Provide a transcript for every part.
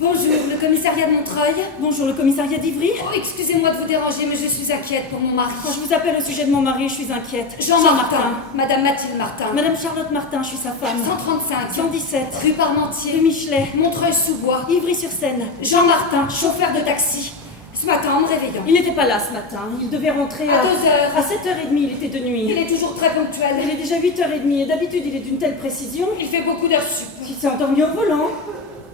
Bonjour, le commissariat de Montreuil. Bonjour, le commissariat d'Ivry. Oh, excusez-moi de vous déranger, mais je suis inquiète pour mon mari. Quand je vous appelle au sujet de mon mari, je suis inquiète. Jean Martin. Madame Mathilde Martin. Madame Charlotte Martin, je suis sa femme. 135. 117. Rue Parmentier. Rue Michelet. Montreuil-sous-Bois. Ivry-sur-Seine. Jean Martin, chauffeur de taxi. Ce matin, en me réveillant. Il n'était pas là ce matin. Il devait rentrer à 2h. À 7h30, il était de nuit. Il est toujours très ponctuel. Il est déjà 8h30 et d'habitude, il est d'une telle précision. Il fait beaucoup d'heures sup. Qu'il s'est endormi au volant.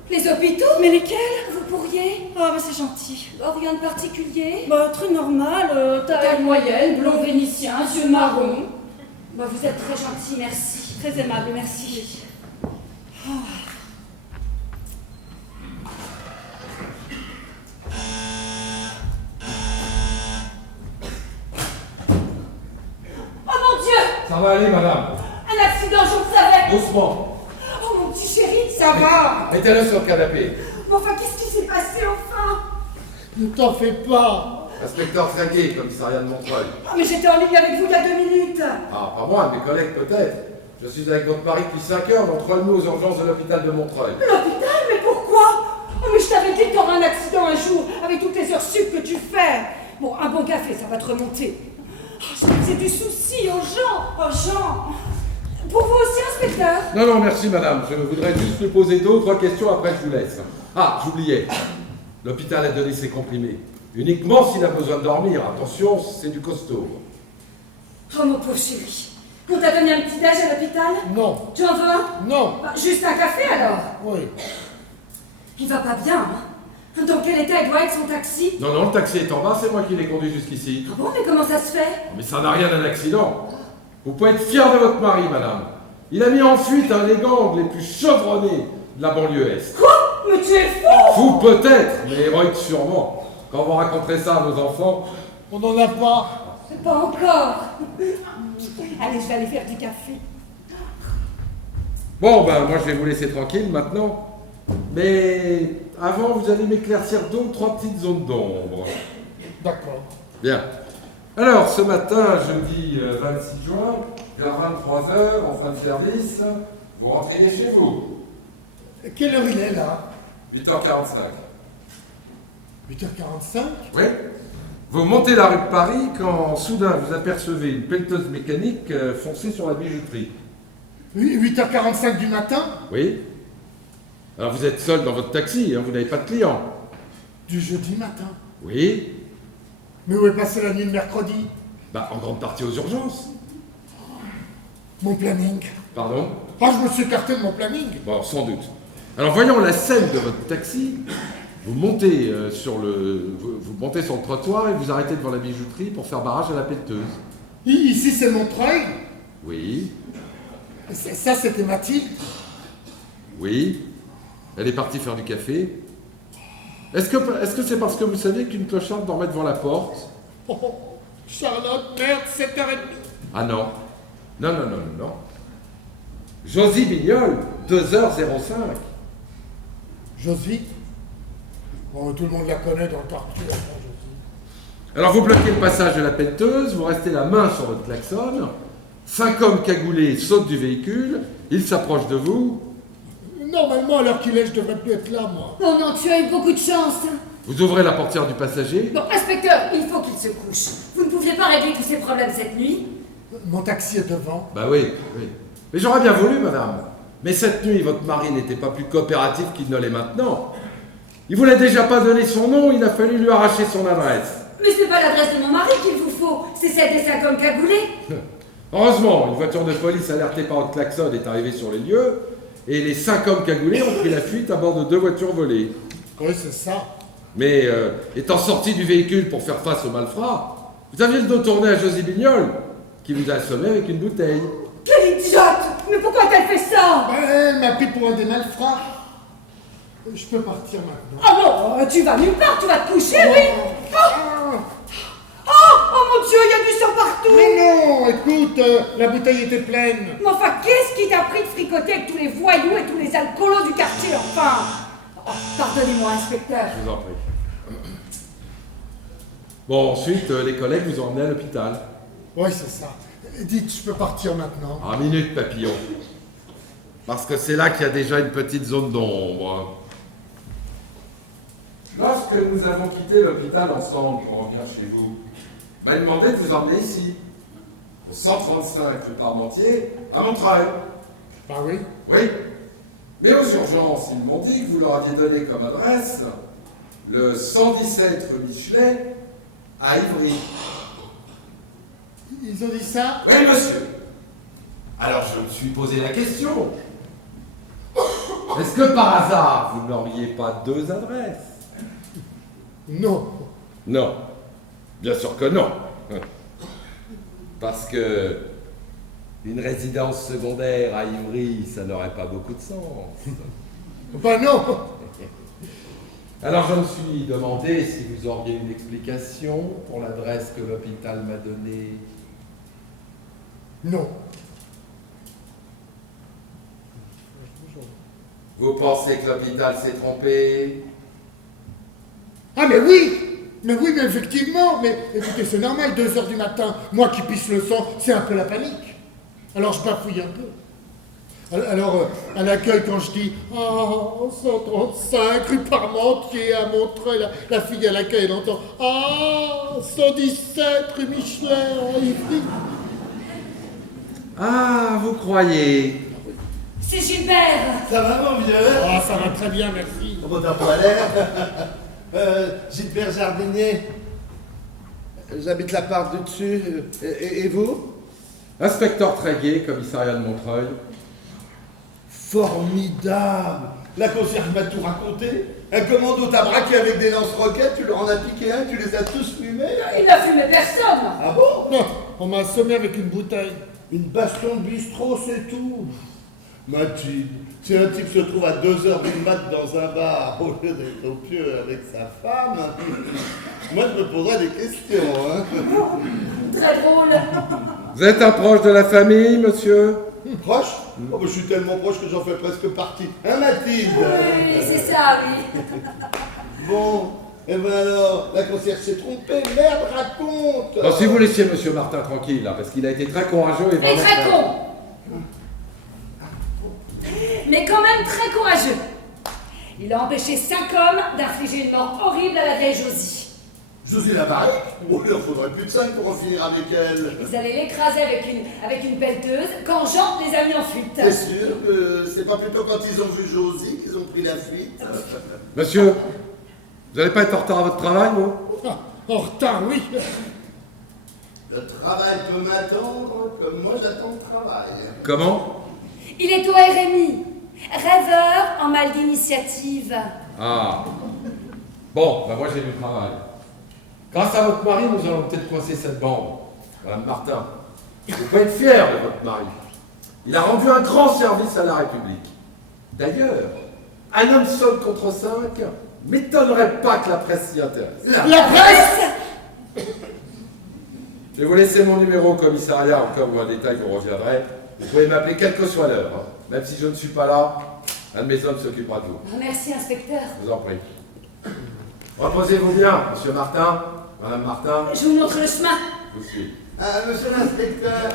Les hôpitaux? Mais lesquels? Vous pourriez? Oh, bah c'est gentil. Oh, rien de particulier? Bah, truc normal, taille moyenne, blond vénitien, yeux marrons. Bah, vous êtes très gentil, merci. Très aimable, merci. Oh. Oh mon Dieu! Ça va aller, madame. Un accident, je le savais! Doucement. Oh mon petit chéri, ça va! Mettez-le sur le canapé. Mais enfin, qu'est-ce qui s'est passé enfin? Ne t'en fais pas. Inspecteur Tringuet, commissariat de Montreuil. Ah, mais j'étais en ligne avec vous il y a 2 minutes! Ah, pas moi, mes collègues peut-être. Je suis avec votre mari depuis 5 heures, donc nous aux urgences de l'hôpital de Montreuil. L'hôpital? Mais pourquoi? Oh, mais je t'avais dit que t'aurais un accident un jour, avec toutes les heures sup que tu fais! Bon, un bon café, ça va te remonter. Oh, je me faisais du souci aux gens! Aux gens! Pour vous aussi, inspecteur? Non, non, merci madame. Je voudrais juste lui poser 2 ou 3 questions, après je vous laisse. Ah, j'oubliais. L'hôpital a donné ses comprimés. Uniquement s'il a besoin de dormir. Attention, c'est du costaud. Oh mon pauvre chéri, on t'a donné un petit déj à l'hôpital? Non. Tu en veux un? Non. Bah, juste un café alors? Oui. Il va pas bien, hein? Dans quel état il doit être son taxi? Non, non, le taxi est en bas, c'est moi qui l'ai conduit jusqu'ici. Ah bon, mais comment ça se fait? Mais ça n'a rien d'un accident. Vous pouvez être fier de votre mari, madame. Il a mis en fuite un des gangs les plus chevronnés de la banlieue Est. Quoi? Mais tu es fou! Fou peut-être, mais héroïque sûrement. Quand vous raconterez ça à vos enfants, On n'en a pas. Pas encore. Allez, je vais aller faire du café. bon, ben moi je vais vous laisser tranquille maintenant. Mais avant, vous allez m'éclaircir 2 ou 3 petites zones d'ombre. D'accord. Bien. Alors, ce matin, jeudi 26 juin, vers 23h, en fin de service, vous rentriez chez vous. Quelle heure il est là? 8h45. 8h45? Oui. Vous montez la rue de Paris quand soudain vous apercevez une pelleteuse mécanique foncer sur la bijouterie. Oui, 8h45 du matin? Oui. Alors vous êtes seul dans votre taxi, hein, vous n'avez pas de client. Du jeudi matin. Oui. Mais où est passée la nuit de mercredi? Bah, en grande partie aux urgences. Mon planning. Pardon? Ah, je me suis écarté de mon planning. Bon, sans doute. Alors voyons la scène de votre taxi. Vous montez, vous montez sur le trottoir et vous arrêtez devant la bijouterie pour faire barrage à la pelleteuse. Ici, c'est Montreuil. Oui. Ça, c'était Mathilde. Oui. Elle est partie faire du café. Est-ce que c'est parce que vous saviez qu'une clocharde dormait devant la porte? Oh, Charlotte, merde, 7h30. Ah non. Non, non, non, non, non. Josie Bignol, 2h05. Josie? Oh, tout le monde la connaît dans le quartier, Josie. Alors vous bloquez le passage de la pelleteuse, vous restez la main sur votre klaxon, 5 hommes cagoulés sautent du véhicule, ils s'approchent de vous, Normalement, à l'heure qu'il est, je devrais plus être là, moi. Oh non, tu as eu beaucoup de chance. vous ouvrez la portière du passager, Bon, inspecteur, il faut qu'il se couche. Vous ne pouviez pas régler tous ces problèmes cette nuit? Mon taxi est devant. bah oui, oui. Mais j'aurais bien voulu, madame. Mais cette nuit, votre mari n'était pas plus coopératif qu'il ne l'est maintenant. Il voulait déjà pas donner son nom, il a fallu lui arracher son adresse. Mais c'est pas l'adresse de mon mari qu'il vous faut, c'est celle des 5 hommes cagoulés. Heureusement, une voiture de police alertée par votre klaxon est arrivée sur les lieux, et les 5 hommes cagoulés ont pris la fuite à bord de 2 voitures volées. Oui, c'est ça. Mais étant sorti du véhicule pour faire face aux malfrats, vous aviez le dos tourné à Josie Bignol, qui vous a assommé avec une bouteille. Quelle idiote! Mais pourquoi a-t-elle fait ça? Elle m'a pris pour un des malfrats. Je peux partir maintenant. Oh non, tu vas nulle part, tu vas te coucher, oui! Ah. Oh mon Dieu, il y a du sang partout! Mais non, écoute, la bouteille était pleine. Mais enfin, qu'est-ce qui t'a pris de fricoter avec tous les voyous et tous les alcoolos du quartier, enfin? Oh, pardonnez-moi, inspecteur. Je vous en prie. Bon, ensuite, les collègues vous ont emmené à l'hôpital. Oui, c'est ça. Dites, je peux partir maintenant. En minute, papillon. Parce que c'est là qu'il y a déjà une petite zone d'ombre. Lorsque nous avons quitté l'hôpital ensemble pour revenir chez vous, il m'a demandé de vous emmener ici, au 135 rue Parmentier, à Montreuil. Bah oui. Oui, mais aux urgences, ils m'ont dit que vous leur aviez donné comme adresse le 117 rue Michelet à Ivry. Ils ont dit ça? Oui, monsieur. Alors je me suis posé la question. Est-ce que par hasard, vous n'auriez pas deux adresses? Non. Non. Bien sûr que non. Parce que une résidence secondaire à Ivry, ça n'aurait pas beaucoup de sens. Bah non. Alors je me suis demandé si vous auriez une explication pour l'adresse que l'hôpital m'a donnée. Non. Vous pensez que l'hôpital s'est trompé? Ah mais oui. Mais effectivement. Mais écoutez, c'est normal, 2 heures du matin. Moi qui pisse le sang, c'est un peu la panique. Alors je bafouille un peu. Alors, à l'accueil, quand je dis « Oh, 135 rue Parmentier à Montreuil », la fille à l'accueil, elle entend « Ah, 117 rue Michelet à Ivry ». Ah, vous croyez? C'est Gilbert. Ça va, mon vieux? Ah, ça va très bien, merci. Bon, t'as pas l'air. Gilbert Jardinier. J'habite la part du dessus. Et vous? Inspecteur Tréguier, commissariat de Montreuil. Formidable! La concierge m'a tout raconté. Un commando t'a braqué avec des lance-roquettes, tu leur en as piqué un, tu les as tous fumés. Il n'a fumé personne. Ah bon? Non, on m'a assommé avec une bouteille. Une baston de bistrot, c'est tout. Mathilde, si un type se trouve à 2h du mat dans un bar au lieu d'être au pieu avec sa femme, moi je me poserais des questions, hein. Très drôle. Vous êtes un proche de la famille, monsieur? Proche? Oh, bah, je suis tellement proche que j'en fais presque partie. Hein, Mathilde? Oui, c'est ça, oui. Bon, et ben alors, la concierge s'est trompée, merde, raconte! Bon, si vous laissiez monsieur Martin tranquille, là, parce qu'il a été très courageux et Et vraiment... très con. Mais quand même très courageux. Il a empêché 5 hommes d'infliger une mort horrible à la vieille Josie. Josie la barrique? Oh, il en faudrait plus de 5 pour en finir avec elle. Ils allaient l'écraser avec une pelleteuse quand Jean les a mis en fuite. T'es sûr que c'est pas plutôt quand ils ont vu Josie qu'ils ont pris la fuite? Monsieur, vous n'allez pas être en retard à votre travail, vous? Ah, en retard, oui. Le travail peut m'attendre comme moi j'attends le travail. Comment? Il est au RMI, rêveur en mal d'initiative. Ah. Bon, ben moi j'ai du travail. Grâce à votre mari, nous allons peut-être coincer cette bande. Madame Martin, vous pouvez être fier de votre mari. Il a rendu un grand service à la République. D'ailleurs, un homme seul contre 5 m'étonnerait pas que la presse s'y intéresse. La presse. Je vais vous laisser mon numéro au commissariat, en cas où un détail vous reviendrait. Vous pouvez m'appeler quelle que soit l'heure. Hein. Même si je ne suis pas là, un de mes hommes s'occupera de vous. Merci, inspecteur. Je vous en prie. Reposez-vous bien, monsieur Martin, madame Martin. Je vous montre le chemin. Je vous suis. Monsieur l'inspecteur,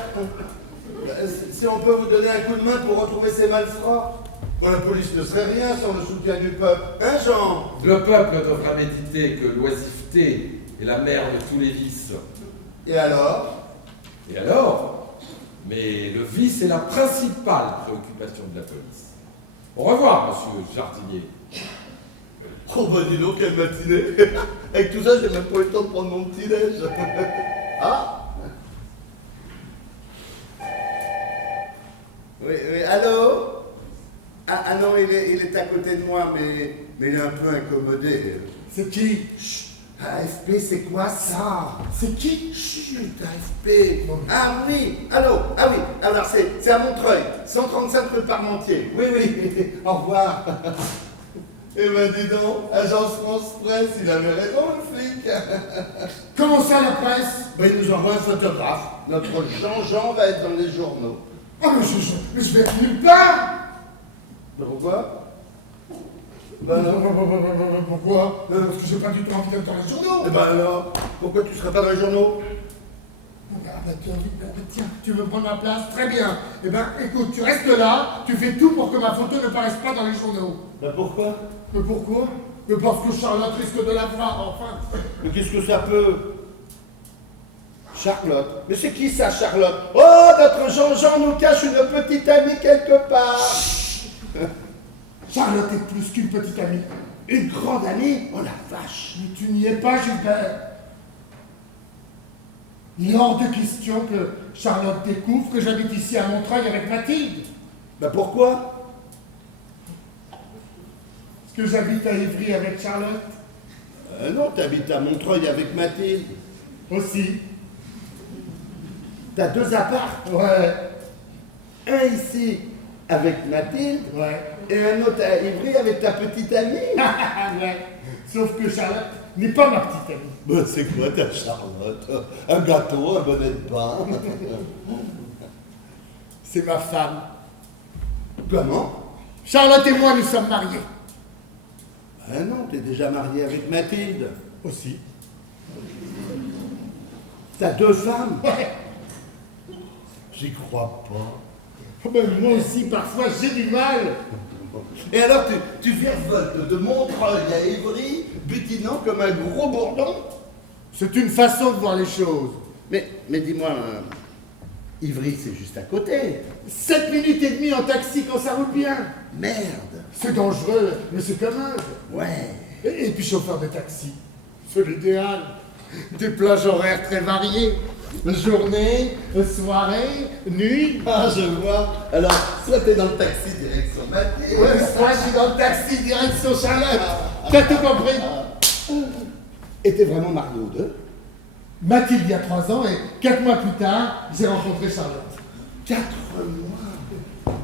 si on peut vous donner un coup de main pour retrouver ces malfrats? Bon, la police ne serait rien sans le soutien du peuple. Hein, Jean? Le peuple devra méditer que l'oisiveté est la mère de tous les vices. Et alors? Et alors? Mais le vice est la principale préoccupation de la police. Au revoir, monsieur Jardinier. Oh bah dis donc, quelle matinée. Avec tout ça, j'ai même pas eu le temps de prendre mon petit-déj. Ah? Oui, allô? Ah non, il est à côté de moi, mais il est un peu incommodé. C'est qui? Chut. AFP, c'est quoi ça? C'est qui? Chut, AFP. Ah oui, allô? Ah oui, alors c'est à Montreuil, 135 rue Parmentier. Oui, au revoir. Eh ben dis donc, Agence France Presse, il avait raison le flic. Comment ça, la presse? Ben, il nous envoie un photographe. Notre Jean-Jean va être dans les journaux. Ah, mais je vais nulle part. Pourquoi? Ben non. Pourquoi? Parce que j'ai pas du tout envie d'être dans les journaux. Eh ben alors, pourquoi tu serais pas dans les journaux? Tiens, tu veux prendre ma place? Très bien. Eh ben, écoute, tu restes là, tu fais tout pour que ma photo ne paraisse pas dans les journaux. Ben pourquoi? Mais pourquoi? Mais parce que Charlotte risque de la voir, enfin. Mais qu'est-ce que ça peut? Charlotte. Mais c'est qui ça, Charlotte? Oh, notre Jean-Jean nous cache une petite amie quelque part. Charlotte est plus qu'une petite amie. Une grande amie? Oh la vache. Mais tu n'y es pas, Gilbert. Il est hors de question que Charlotte découvre que j'habite ici à Montreuil avec Mathilde. Ben pourquoi? Est-ce que j'habite à Ivry avec Charlotte? Non, t'habites à Montreuil avec Mathilde. Aussi. T'as 2 apparts. Ouais. Un ici avec Mathilde Ouais. et un autre à Ivry avec ta petite amie. Ouais. Sauf que Charlotte n'est pas ma petite amie. Ben c'est quoi ta Charlotte? Un gâteau, un bonnet de pain. C'est ma femme. Comment? Charlotte et moi, nous sommes mariés. Ah non, t'es déjà marié avec Mathilde. Aussi. T'as 2 femmes? Ouais. J'y crois pas. Ben, moi aussi, parfois, j'ai du mal. Et alors, tu virevoltes de Montreuil à Ivry, butinant comme un gros bourdon? C'est une façon de voir les choses. Mais dis-moi, Ivry, c'est juste à côté. 7 minutes et demie en taxi quand ça roule bien. Merde. C'est dangereux, mais c'est commode. Ouais. Et puis chauffeur de taxi, c'est l'idéal. Des plages horaires très variées. Journée, soirée, nuit. Ah, je vois. Alors, soit t'es dans le taxi direction Mathilde. Ouais, soit je suis dans le taxi direction Charlotte. T'as tout compris. Et t'es vraiment marié aux 2? Mathilde il y a 3 ans et 4 mois plus tard, j'ai rencontré Charlotte. 4 mois.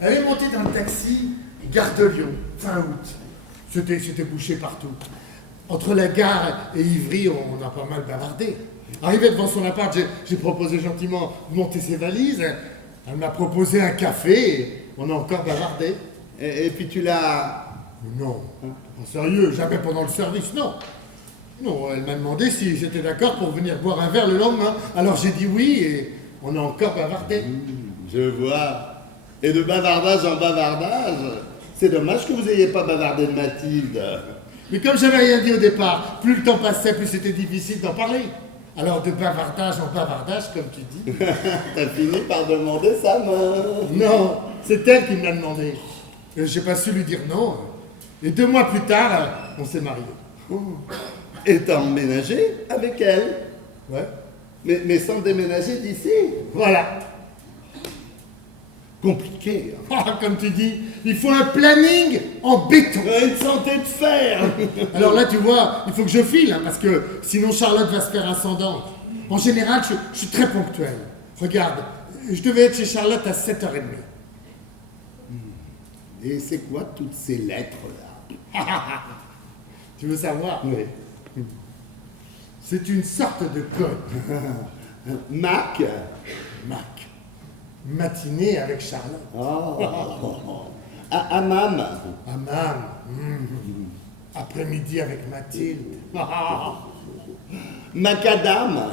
Elle est montée dans le taxi, gare de Lyon, fin août. C'était bouché partout. Entre la gare et Ivry, on a pas mal bavardé. Arrivé devant son appart, j'ai proposé gentiment de monter ses valises. Elle m'a proposé un café et on a encore bavardé. Et puis tu l'as... Non, en sérieux, jamais pendant le service, non. Non, elle m'a demandé si j'étais d'accord pour venir boire un verre le lendemain. Alors j'ai dit oui et on a encore bavardé. Je vois. Et de bavardage en bavardage, c'est dommage que vous n'ayez pas bavardé de Mathilde. Mais comme j'avais rien dit au départ, plus le temps passait, plus c'était difficile d'en parler. Alors de bavardage en bavardage, comme tu dis. T'as fini par demander sa main. Non, c'est elle qui me l'a demandé. J'ai pas su lui dire non. Et 2 mois plus tard, on s'est mariés. Et t'as emménagé avec elle. Ouais. Mais sans déménager d'ici. Voilà. Compliqué. Hein. Ah, comme tu dis, il faut un planning en béton. Une santé de fer. Alors là, tu vois, il faut que je file, hein, parce que sinon Charlotte va se faire ascendante. En général, je suis très ponctuel. Regarde, je devais être chez Charlotte à 7h30. Et c'est quoi toutes ces lettres-là? Tu veux savoir? Oui. C'est une sorte de code. Mac. Mac. Matinée avec Charlotte. Oh. Hammam. Hammam. Après-midi avec Mathilde. Macadam.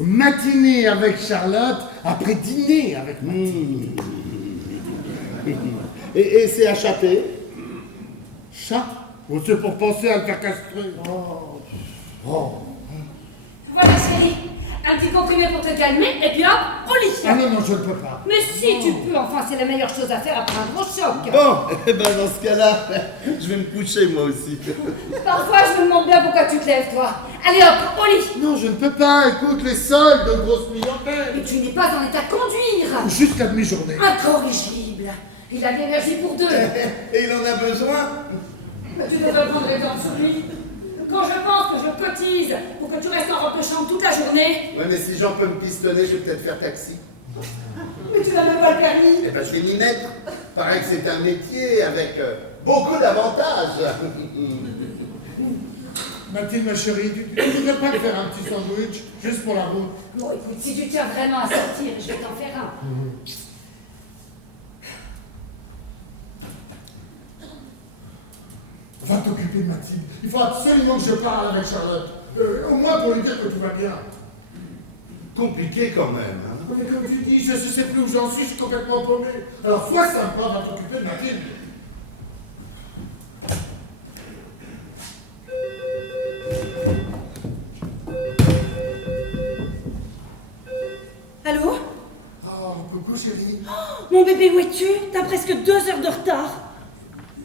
Matinée avec Charlotte, après dîner avec Mathilde. Et c'est à châter. Chat? Oh, c'est pour penser à le faire castrer. Oh. Voilà, chérie. Un petit comprimé pour te calmer, et puis hop, au lit. Ah non, je ne peux pas. Mais si tu peux, enfin, c'est la meilleure chose à faire après un gros choc. Bon, eh ben dans ce cas-là, je vais me coucher moi aussi. Parfois, je me demande bien pourquoi tu te lèves, toi. Allez hop, au lit. Non, je ne peux pas. Écoute, les soldes de grosses millionnaires. Mais tu n'es pas en état de conduire. Jusqu'à demi-journée. Incorrigible. Il a de l'énergie pour 2. Et il en a besoin. Mais tu devrais prendre exemple sur lui. Quand je pense que je cotise pour que tu restes en robe de chambre toute la journée. Ouais, mais si Jean peut me pistonner, je vais peut-être faire taxi. Mais tu n'as même pas le permis. Eh ben, je vais m'y mettre. Paraît que c'est un métier avec beaucoup d'avantages. Mathilde, ma chérie, tu ne voudrais pas me faire un petit sandwich, juste pour la route? Bon, écoute, si tu tiens vraiment à sortir, je vais t'en faire un. Va t'occuper de Mathilde. Il faut absolument que je parle avec Charlotte. Au moins pour lui dire que tout va bien. Compliqué quand même. Hein. Mais comme tu dis, je ne sais plus où j'en suis, je suis complètement paumé. Alors sois sympa, va t'occuper de Mathilde. Allô? Oh, coucou chérie. Mon bébé, où es-tu? T'as presque 2 heures de retard.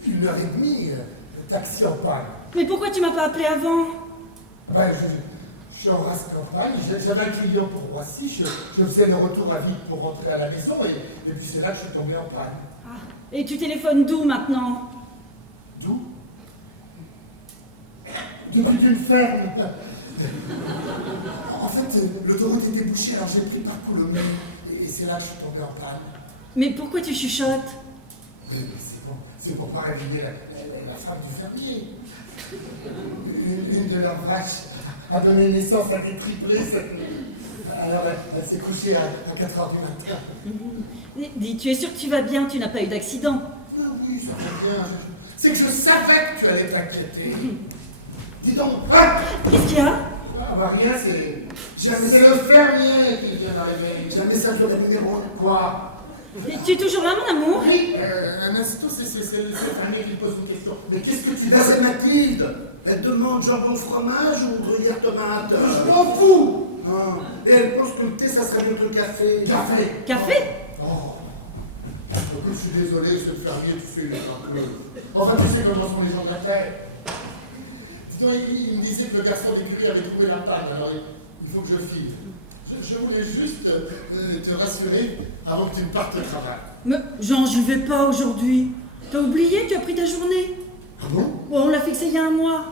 1h30, taxi en panne. Mais pourquoi tu m'as pas appelé avant? Ben, je suis en race campagne, j'avais un client pour Roissy, je faisais le retour à vide pour rentrer à la maison et puis c'est là que je suis tombé en panne. Ah, et tu téléphones d'où maintenant? D'où? Depuis une ferme. En fait, l'autoroute était bouchée, alors j'ai pris par Coulommiers et c'est là que je suis tombé en panne. Mais pourquoi tu chuchotes? Oui, mais c'est pour pas réveiller la femme du fermier. Une de leurs vaches a donné naissance à des triplés cette nuit. Alors elle s'est couchée à 4h du matin. Dis, tu es sûr que tu vas bien? Tu n'as pas eu d'accident? Ah oui, ça va bien. C'est que je savais que tu allais t'inquiéter. Dis donc, ah, Qu'est-ce qu'il y a? bah rien, c'est le fermier qui vient d'arriver. J'ai un message de la numéro. Quoi? Et tu es toujours là, mon amour? Oui, un instant, c'est le fermier qui pose une question. Mais qu'est-ce que tu Là, veux? c'est Mathilde. Elle demande jambon fromage ou gruyère tomate. Je m'en fous. Ah. Et elle pense que le thé, ça serait mieux que le café. Café. Café? Oh. Écoute, je suis désolé, c'est le fermier, tu fais une école. Enfin, tu sais comment sont les gens de la terre. Disons, il me disait que le garçon d'écurie avait trouvé la panne, alors il faut que je file. Je voulais juste te rassurer avant que tu ne partes au travail. Mais Jean, j'y vais pas aujourd'hui. T'as oublié? Tu as pris ta journée? Ah bon? Bon, on l'a fixé il y a un mois.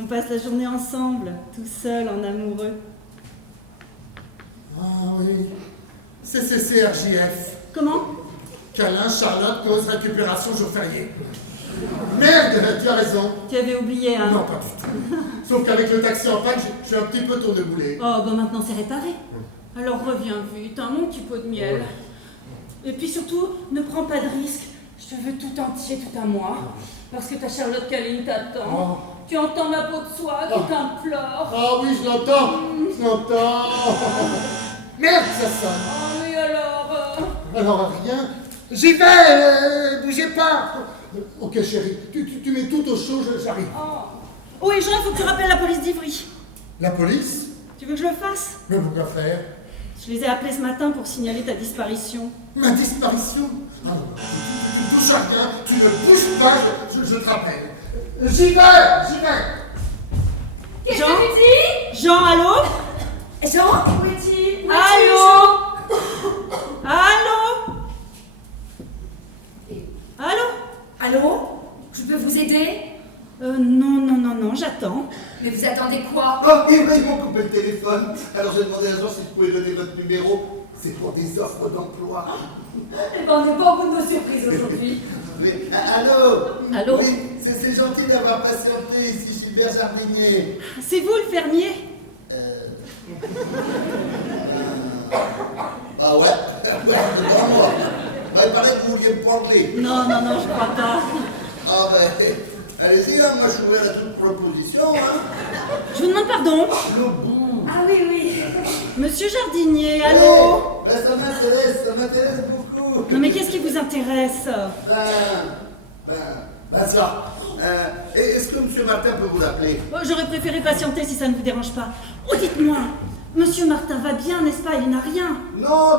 On passe la journée ensemble, tout seul, en amoureux. Ah oui. CCCRJF. Comment? Câlin, Charlotte, cause, récupération, jour férié. Merde, tu as raison. Tu avais oublié, hein? Non, pas du tout. Sauf qu'avec le taxi en panne, je suis un petit peu tourneboulé. Oh, bon, maintenant c'est réparé. Alors reviens vite, hein, mon petit pot de miel. Ouais. Et puis surtout, ne prends pas de risque. Je te veux tout entier, tout à moi. Parce que ta Charlotte Caline t'attend. Oh. Tu entends ma peau de soie qui t'implore. Ah oui, je l'entends. Je l'entends. Merde, ça sonne. Oh, mais alors Alors, rien. J'y vais, bougez pas. Ok, chérie, tu mets tout au chaud, j'arrive. Oh, et Jean, il faut que tu rappelles la police d'Ivry. La police? Tu veux que je le fasse? Mais pourquoi faire? Je les ai appelés ce matin pour signaler ta disparition. Ma disparition? Ah, tu ne touches à rien, tu ne bouges pas, je te rappelle. J'y vais. Qu'est-ce Jean? que tu dis? Jean, allô? Jean, où est-il? Allô? Allô? Allô? Allô? Je peux vous aider? Non, j'attends. Mais vous attendez quoi? Oh, et ben, ils m'ont coupé le téléphone. Alors j'ai demandé à l'agent si je pouvais donner votre numéro. C'est pour des offres d'emploi. Eh ben, on n'est pas au bout de nos surprises aujourd'hui. Oui. Allô? Allô? Oui, c'est gentil d'avoir patienté. Ici Gilbert Jardinier. C'est vous le fermier? Ah ouais? Dans moi. Bah, il paraît que vous vouliez me prendre. Non, je crois pas. Ah ben, allez-y, hein, moi je suis ouvert à toute proposition. Hein. Je vous demande pardon. Ah oui. Monsieur Jardinier, allô? Ça m'intéresse beaucoup. Non mais qu'est-ce qui vous intéresse? Ça. Est-ce que M. Martin peut vous l'appeler? Oh, j'aurais préféré patienter si ça ne vous dérange pas. Oh, dites-moi, Monsieur Martin va bien, n'est-ce pas? Il n'a rien. Non,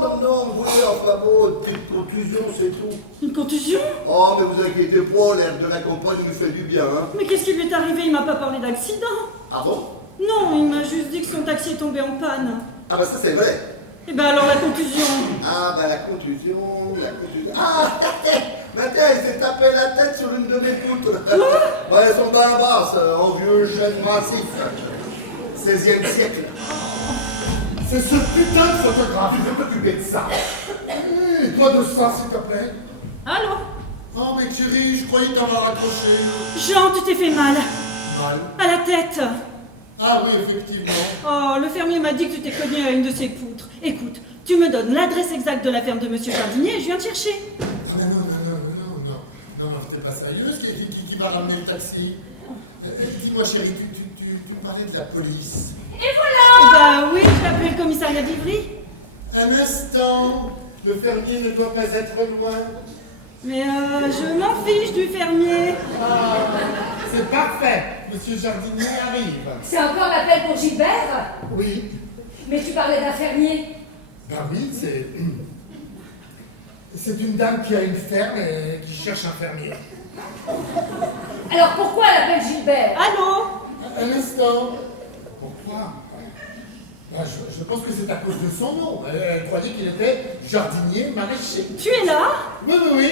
oui, enfin bon, une petite contusion, c'est tout. Une contusion? Oh, mais vous inquiétez pas, l'air de la campagne lui fait du bien, hein. Mais qu'est-ce qui lui est arrivé? Il m'a pas parlé d'accident. Ah bon? Non, il m'a juste dit que son taxi est tombé en panne. Ah bah ça c'est vrai. Et ben alors la contusion. Ah bah la contusion. Ah, Matin, il s'est tapé la tête sur une de mes poutres. Ouais, elles sont bien basses, en vieux chêne massif. 16e siècle. C'est ce putain de photographe. Tu peux t'occuper de ça. Et toi de ça, s'il te plaît. Allô? Oh, mais chérie, je croyais t'avoir raccroché. Jean, tu t'es fait mal. Mal. À la tête. Ah oui, effectivement. Oh, le fermier m'a dit que tu t'es cogné à une de ses poutres. Écoute, tu me donnes l'adresse exacte de la ferme de Monsieur Jardinier et je viens te chercher. Non, t'es pas sérieuse. Qui va ramener le taxi? Dis-moi, chérie, tu parlais de la police. Eh ben oui, je vais appeler le commissariat d'Ivry. Un instant, le fermier ne doit pas être loin. Mais je m'en fiche du fermier. Ah, c'est parfait. Monsieur Jardinier arrive. C'est encore l'appel pour Gilbert? Oui. Mais tu parlais d'un fermier. Ben oui, c'est une dame qui a une ferme et qui cherche un fermier. Alors pourquoi elle appelle Gilbert? Allô? Un instant. Pourquoi? Ben, je pense que c'est à cause de son nom. Elle croyait qu'il était jardinier maraîcher. Tu es là? Oui, oui, oui.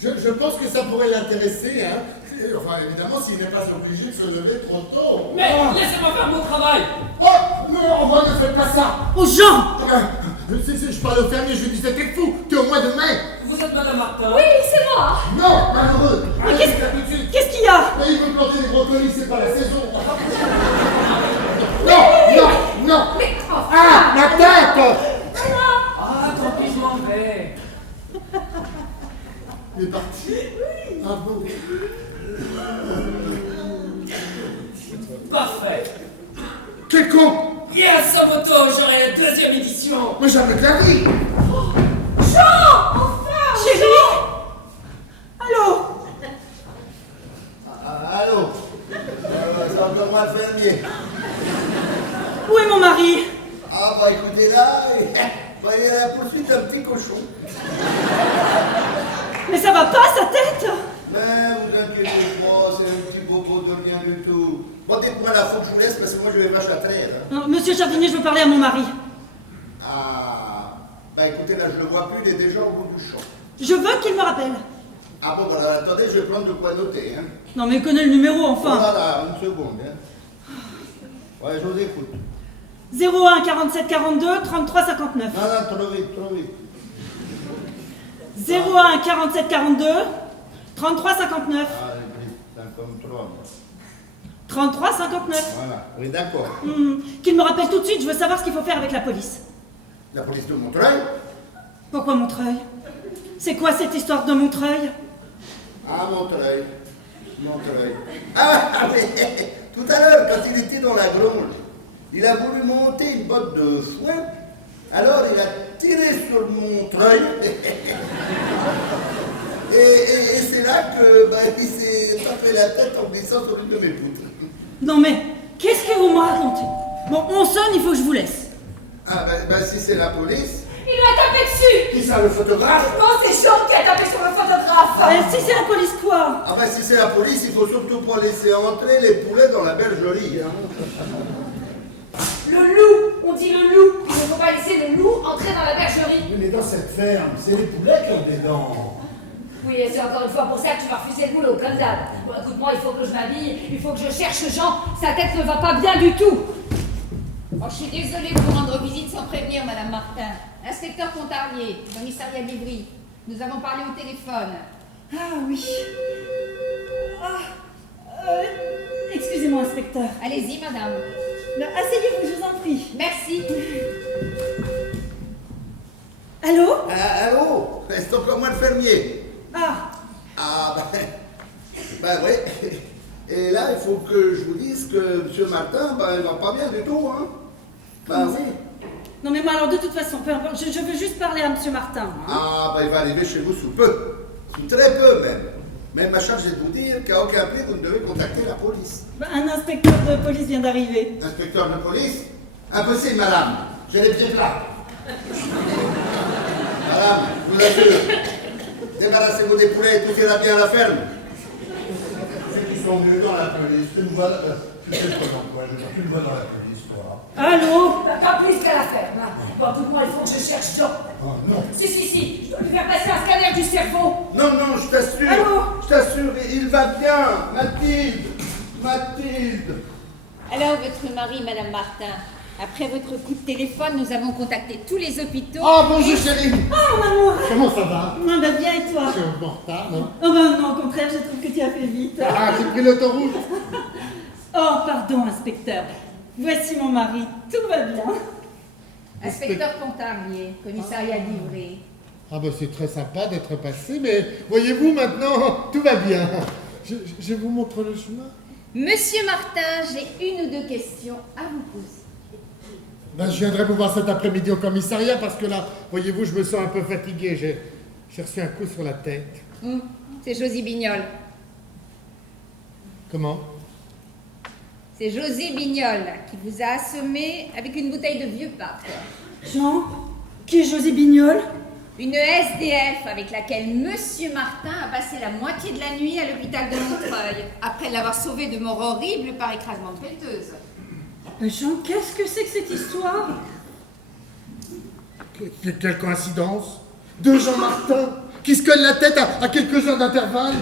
Je pense que ça pourrait l'intéresser, hein. Enfin, évidemment, s'il n'est pas obligé de se lever trop tôt. Mais laissez-moi faire mon travail. Oh, non, ne faites pas ça. Aux gens! Je parle au fermier, je lui disais, t'es fou, t'es au mois de mai. Vous êtes Madame Martin? Oui, c'est moi. Non, malheureux. Mais Allez, ça tout de suite. Qu'est-ce qu'il y a? Mais il veut planter des brocolis, c'est pas la saison. Non. Mais enfin. Ah, la tête. Ah, tant pis, je m'en vais. Il est parti. Ah bon. Parfait. Quel con. Yes, sans moto, j'aurai la 2e édition. Mais jamais de la vie. Jean, enfin. Chérie? Allô? Allô c'est encore moi le fermier. Où est mon mari? Ah bah écoutez là, il est à la poursuite d'un petit cochon. Mais ça va pas, sa tête? Mais vous inquiétez pas, c'est un petit bobo de rien du tout. Bon, dites-moi là, faut que je vous laisse parce que moi je vais vache à traire. Hein. Non, Monsieur Jardinier, je veux parler à mon mari. Ah, bah écoutez là, je le vois plus, il est déjà au bout du champ. Je veux qu'il me rappelle. Ah bon, voilà, attendez, je vais prendre de quoi noter. Hein. Non mais il connaît le numéro, enfin. Voilà, une seconde. Hein. Ouais, je vous écoute. 01 47 42 33 59. Non, trop vite, trop vite. 01 47 42 33 59. Ah, c'est comme 3. 33 59. Voilà, oui, d'accord. Qu'il me rappelle tout de suite, je veux savoir ce qu'il faut faire avec la police. La police de Montreuil? Pourquoi Montreuil? C'est quoi cette histoire de Montreuil? Ah, Montreuil. Montreuil. Ah oui, tout à l'heure, quand il était dans la gronde, il a voulu monter une botte de foin, alors il a tiré sur Montreuil, et c'est là que il s'est tapé la tête en glissant sur une de mes poutres. Non mais, qu'est-ce que vous me racontez? Bon, on sonne, il faut que je vous laisse. Ah si c'est la police. Il lui a tapé dessus. Qui ça, le photographe? Non, c'est Jean qui a tapé sur le photographe. Si c'est la police, quoi? Ah si c'est la police, il faut surtout pas laisser entrer les poulets dans la bergerie. Hein. Le loup, on dit le loup. Il ne faut pas laisser le loup entrer dans la bergerie. Oui, mais dans cette ferme, c'est les poulets qui ont des dents. Oui, et c'est encore une fois pour ça que tu vas refuser le boulot, comme d'hab. Bon, écoute-moi, il faut que je m'habille, il faut que je cherche Jean. Sa tête ne va pas bien du tout. Oh, je suis désolée de vous rendre visite sans prévenir, Madame Martin. Inspecteur Pontarlier, commissariat d'Ivry. Nous avons parlé au téléphone. Ah oui. Excusez-moi, inspecteur. Allez-y, Madame. Asseyez-vous, je vous en prie. Merci. Allô? Allô? C'est encore moi le fermier. Ah, Oui. Et là, il faut que je vous dise que M. Martin, il va pas bien du tout, hein. Oui. non mais moi alors de toute façon, peu importe, je veux juste parler à Monsieur Martin. Hein. Il va arriver chez vous sous peu. Sous très peu même. Mais ma charge est de vous dire qu'à aucun prix, vous ne devez contacter la police. Un inspecteur de police vient d'arriver. Inspecteur de police? Impossible, madame. J'ai les pieds plats. Madame, je vous assure. Débarrassez-vous des poulets et tout ira bien à la ferme. Ceux qui sont venus dans la police, tu me vois tu sais pas dans quoi, tu me vois dans la police, toi. Allô? Pas plus qu'à la ferme. Bon, écoute-moi, il faut que je cherche Jean. Oh non. Si, je dois lui faire passer un scanner du cerveau. Non, je t'assure. Allô? Je t'assure, il va bien. Mathilde. Alors, votre mari, Madame Martin, après votre coup de téléphone, nous avons contacté tous les hôpitaux. Oh, bonjour chérie. Oh mon amour! Comment ça va? Non, bah bien et toi? Je suis en retard, non? Oh bah non, au contraire, je trouve que tu as fait vite. Ah, j'ai pris l'autoroute. Oh, pardon, inspecteur. Voici mon mari, tout va bien. Inspecteur Pontarlier, commissariat d'Ivry. Ah c'est très sympa d'être passé, mais voyez-vous maintenant, tout va bien. Je vous montre le chemin. Monsieur Martin, j'ai une ou deux questions à vous poser. Je viendrai vous voir cet après-midi au commissariat parce que là, voyez-vous, je me sens un peu fatigué. J'ai reçu un coup sur la tête. C'est Josie Bignol. Comment? C'est Josie Bignol qui vous a assommé avec une bouteille de vieux pape. Jean? Qui est José Bignol? Une SDF avec laquelle Monsieur Martin a passé la moitié de la nuit à l'hôpital de Montreuil, après l'avoir sauvé de mort horrible par écrasement de pelleteuse. Jean, qu'est-ce que c'est que cette histoire? Quelle coïncidence! Deux Jean Martin qui se cognent la tête à quelques heures d'intervalle.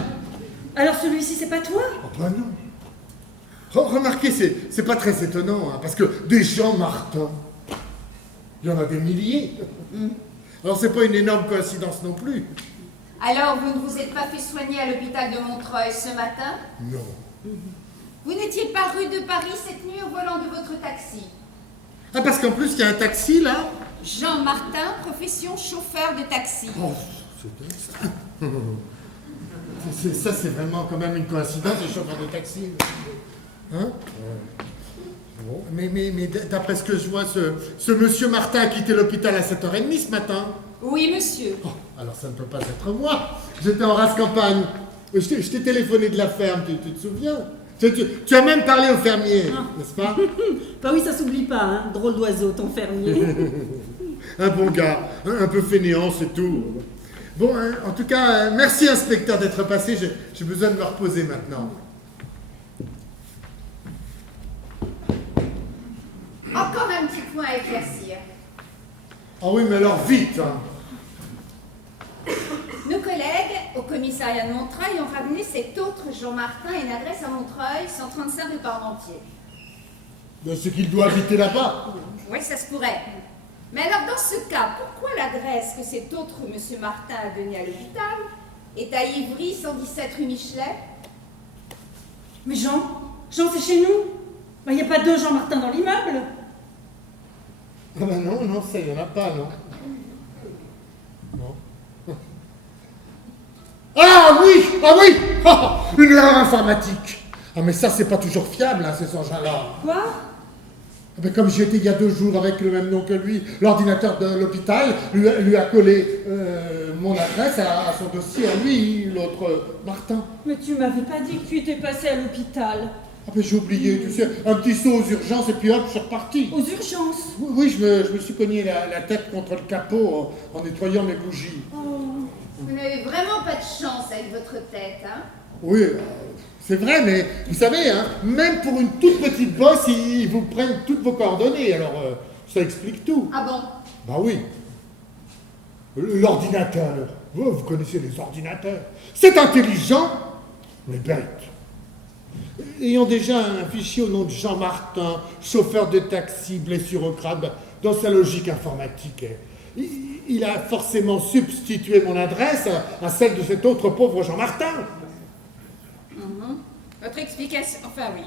Alors celui-ci, c'est pas toi? Oh ben non. Remarquez, c'est pas très étonnant, hein, parce que des Jean Martin, il y en a des milliers. Alors c'est pas une énorme coïncidence non plus. Alors, vous ne vous êtes pas fait soigner à l'hôpital de Montreuil ce matin? Non. Vous n'étiez pas rue de Paris cette nuit au volant de votre taxi? Ah, parce qu'en plus, il y a un taxi, là? Jean Martin, profession chauffeur de taxi. Oh, c'est ça, c'est vraiment quand même une coïncidence, les chauffeurs de taxi. Hein? Bon, mais d'après ce que je vois, ce monsieur Martin a quitté l'hôpital à 7h30 ce matin. Oui, monsieur. Oh, alors ça ne peut pas être moi. J'étais en race campagne. Je t'ai téléphoné de la ferme, tu te souviens? Tu as même parlé au fermier, n'est-ce pas? Bah oui, ça s'oublie pas, hein. Drôle d'oiseau, ton fermier. Un bon gars, un peu fainéant, c'est tout. Bon, en tout cas, merci inspecteur d'être passé, j'ai besoin de me reposer maintenant. Encore un petit point à éclaircir. Ah oui, mais alors vite, hein. Nos collègues au commissariat de Montreuil ont ramené cet autre Jean Martin et une adresse à Montreuil, 135 rue Parmentier. C'est qu'il doit habiter là-bas. Oui, ça se pourrait. Mais alors, dans ce cas, pourquoi l'adresse que cet autre monsieur Martin a donnée à l'hôpital est à Ivry, 117 rue Michelet? Mais Jean, c'est chez nous. Bah, y a pas deux Jean Martin dans l'immeuble. Ah ben non, ça, il n'y en a pas, non. Non. Ah oui une erreur informatique. Ah mais ça, c'est pas toujours fiable, hein, ces engins-là. Quoi? Mais comme j'y étais il y a 2 jours avec le même nom que lui, l'ordinateur de l'hôpital lui a collé mon adresse à son dossier, à lui, l'autre Martin. Mais tu m'avais pas dit que tu étais passé à l'hôpital. Ah mais j'ai oublié, tu sais, un petit saut aux urgences et puis hop, je suis reparti. Aux urgences? Oui, je me suis cogné la tête contre le capot en nettoyant mes bougies. Oh. Vous n'avez vraiment pas de chance avec votre tête, hein? Oui, c'est vrai, mais vous savez, hein, même pour une toute petite bosse, ils vous prennent toutes vos coordonnées, alors ça explique tout. Ah bon? Bah oui. L'ordinateur. Vous connaissez les ordinateurs. C'est intelligent, mais bête. Ayant déjà un fichier au nom de Jean Martin, chauffeur de taxi, blessure au crâne, dans sa logique informatique, il a forcément substitué mon adresse à celle de cet autre pauvre Jean Martin. Votre explication... Enfin oui.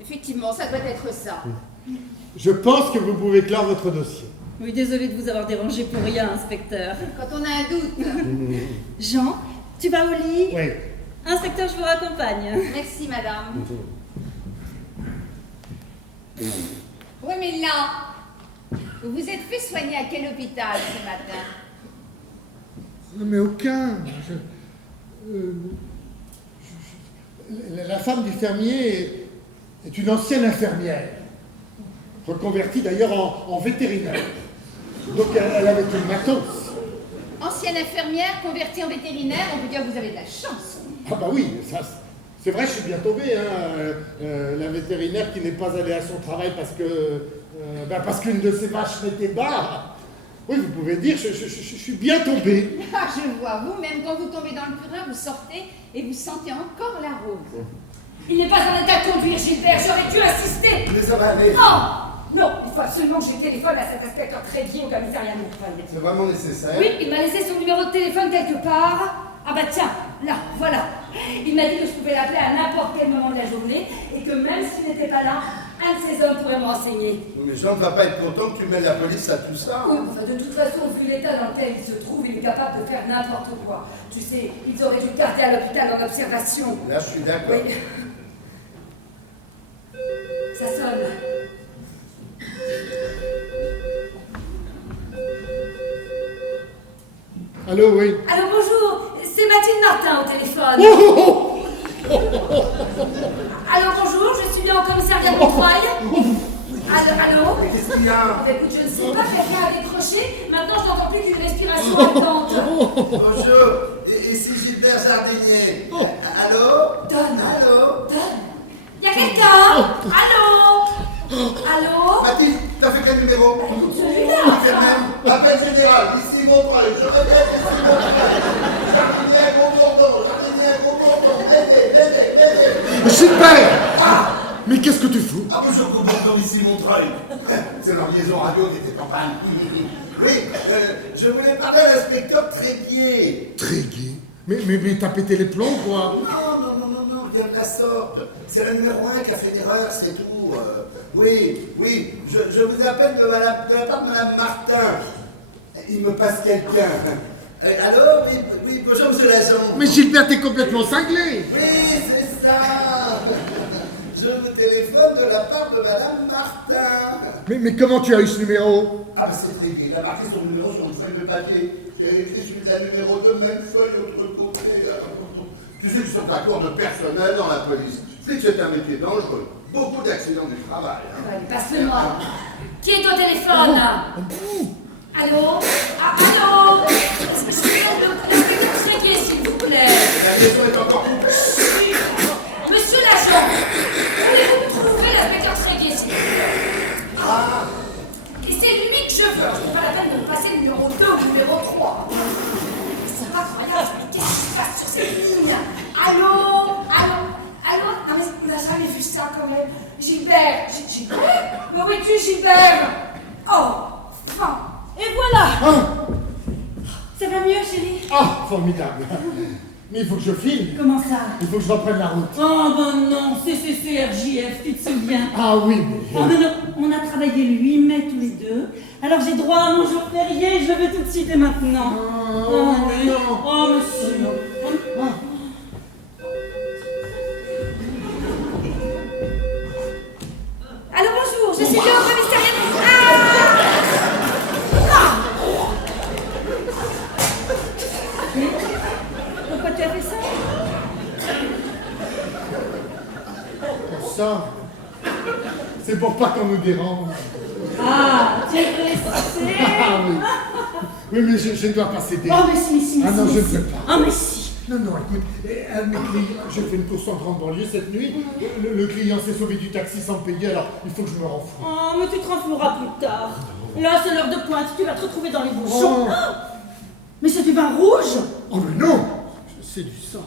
Effectivement, ça doit être ça. Je pense que vous pouvez clore votre dossier. Oui, désolé de vous avoir dérangé pour rien, inspecteur. Quand on a un doute. Jean, tu vas au lit? Oui. Inspecteur, je vous raccompagne. Merci, madame. Oui, mais là, vous vous êtes fait soigner à quel hôpital ce matin? Non, mais aucun. La femme du fermier est une ancienne infirmière, reconvertie d'ailleurs en vétérinaire. Donc elle avait tout le matos. Ancienne infirmière convertie en vétérinaire, on peut dire que vous avez de la chance. Ah bah oui, ça, c'est vrai, je suis bien tombé. Hein. La vétérinaire qui n'est pas allée à son travail parce qu'une de ses vaches n'était pas. Oui, vous pouvez dire, je suis bien tombé. Ah, je vois, vous, même quand vous tombez dans le purin, vous sortez et vous sentez encore la rose. Il n'est pas en état de conduire, Gilbert, j'aurais dû insister. Mais ça va aller. Non, il faut absolument que je téléphone à cet inspecteur Trévier au commissariat de Montreuil. C'est vraiment nécessaire. Oui, il m'a laissé son numéro de téléphone quelque part. Ah bah tiens, là, voilà. Il m'a dit que je pouvais l'appeler à n'importe quel moment de la journée et que même s'il n'était pas là, un de ses hommes pourrait me renseigner. Oui, mais Jean ne va pas être content que tu mêles la police à tout ça. Oui, enfin, de toute façon, vu l'état dans lequel il se trouve, il est capable de faire n'importe quoi. Tu sais, ils auraient dû le garder à l'hôpital en observation. Là, je suis d'accord. Oui. Ça sonne. Allô, oui. Alors bonjour, c'est Mathilde Martin au téléphone. Alors bonjour, je suis bien au commissariat de Montreuil. Allô? Mais qu'est-ce qu'il y a? Ah, bah, écoute, je ne sais pas, quelqu'un a décroché. Maintenant, je n'entends plus qu'une respiration haletante. Bonjour, ici Gilbert Jardinier. Allô? Donne. Allô? Y a quelqu'un? Allô? Allô? Mathilde, t'as fait quel numéro? Celui-là. C'est le même. Appel général, ici Montreuil. Je répète, ici Montreuil. Jardinier, gros bourdon. Jardinier, gros bourdon. Aidez. Gilbert! Mais qu'est-ce que tu fous? Ah, bonjour, gros bourdon, ici Montreuil. C'est leur liaison radio qui était en panne. Oui, je voulais parler à l'inspecteur Tréguier. Tréguier? Mais t'as pété les plombs, quoi? Non, rien de la sorte. C'est le numéro 1 qui a fait une erreur, c'est tout. Oui, je vous appelle de la part de Madame Martin. Il me passe quelqu'un. Allô? Oui, bonjour, monsieur l'agent. Mais Gilbert, t'es complètement cinglé! Oui, c'est ça. Je vous téléphone de la part de Madame Martin. Mais comment tu as eu ce numéro? Ah, mais c'est très il a marqué son numéro sur une feuille de papier. Il a écrit celui de la numéro 2, même feuille, autre côté. Tu sais que sur ta cour de personnel dans la police, c'est que c'est un métier dangereux. Beaucoup d'accidents du travail. Hein. Allez, passe-le-moi. Qui est au téléphone? Allô? Ah, allô? Est-ce que je peux l'inspecteur Tréguier, s'il vous plaît? La liaison est encore coupée. Monsieur l'agent, pouvez-vous me trouver l'inspecteur Tréguier, s'il vous plaît? Ah, Et c'est lui que je veux. Je n'ai pas la peine de me passer le numéro 2 ou le numéro 3. C'est incroyable, mais qu'est-ce qui se passe sur cette ligne? Allô? Ah, mais on n'a jamais vu ça quand même. Gilbert? Gilbert? Mais où es-tu, Gilbert? Oh, enfin. Et voilà. Ah! Ça va mieux, chérie? Ah, formidable! Mais il faut que je file. Comment ça? Il faut que je reprenne la route. Oh ben non, RJF, tu te souviens? Ah oui, mais... Oh non, on a travaillé le 8 mai tous les deux. Alors j'ai droit à mon jour férié, je le veux tout de suite et maintenant. Oh, mais non. Oh monsieur. Allô, bonjour, je suis bien au commissariat. Pourquoi tu as fait ça? Ça, c'est pour pas qu'on nous dérange. Ah, tu es pressé. Ah oui. Oui, mais je ne dois pas céder. Oh mais si. Ah non, si, je ne si. peux pas. Ah mais si. Non, écoute, un de mes clients, je fais une course en grande banlieue cette nuit. Le client s'est sauvé du taxi sans payer, alors il faut que je me renfroute. Oh, mais tu te renfloueras plus tard. Là, c'est l'heure de pointe, tu vas te retrouver dans les bouchons. Oh. Mais c'est du vin rouge. Oh, mais non! C'est du sang.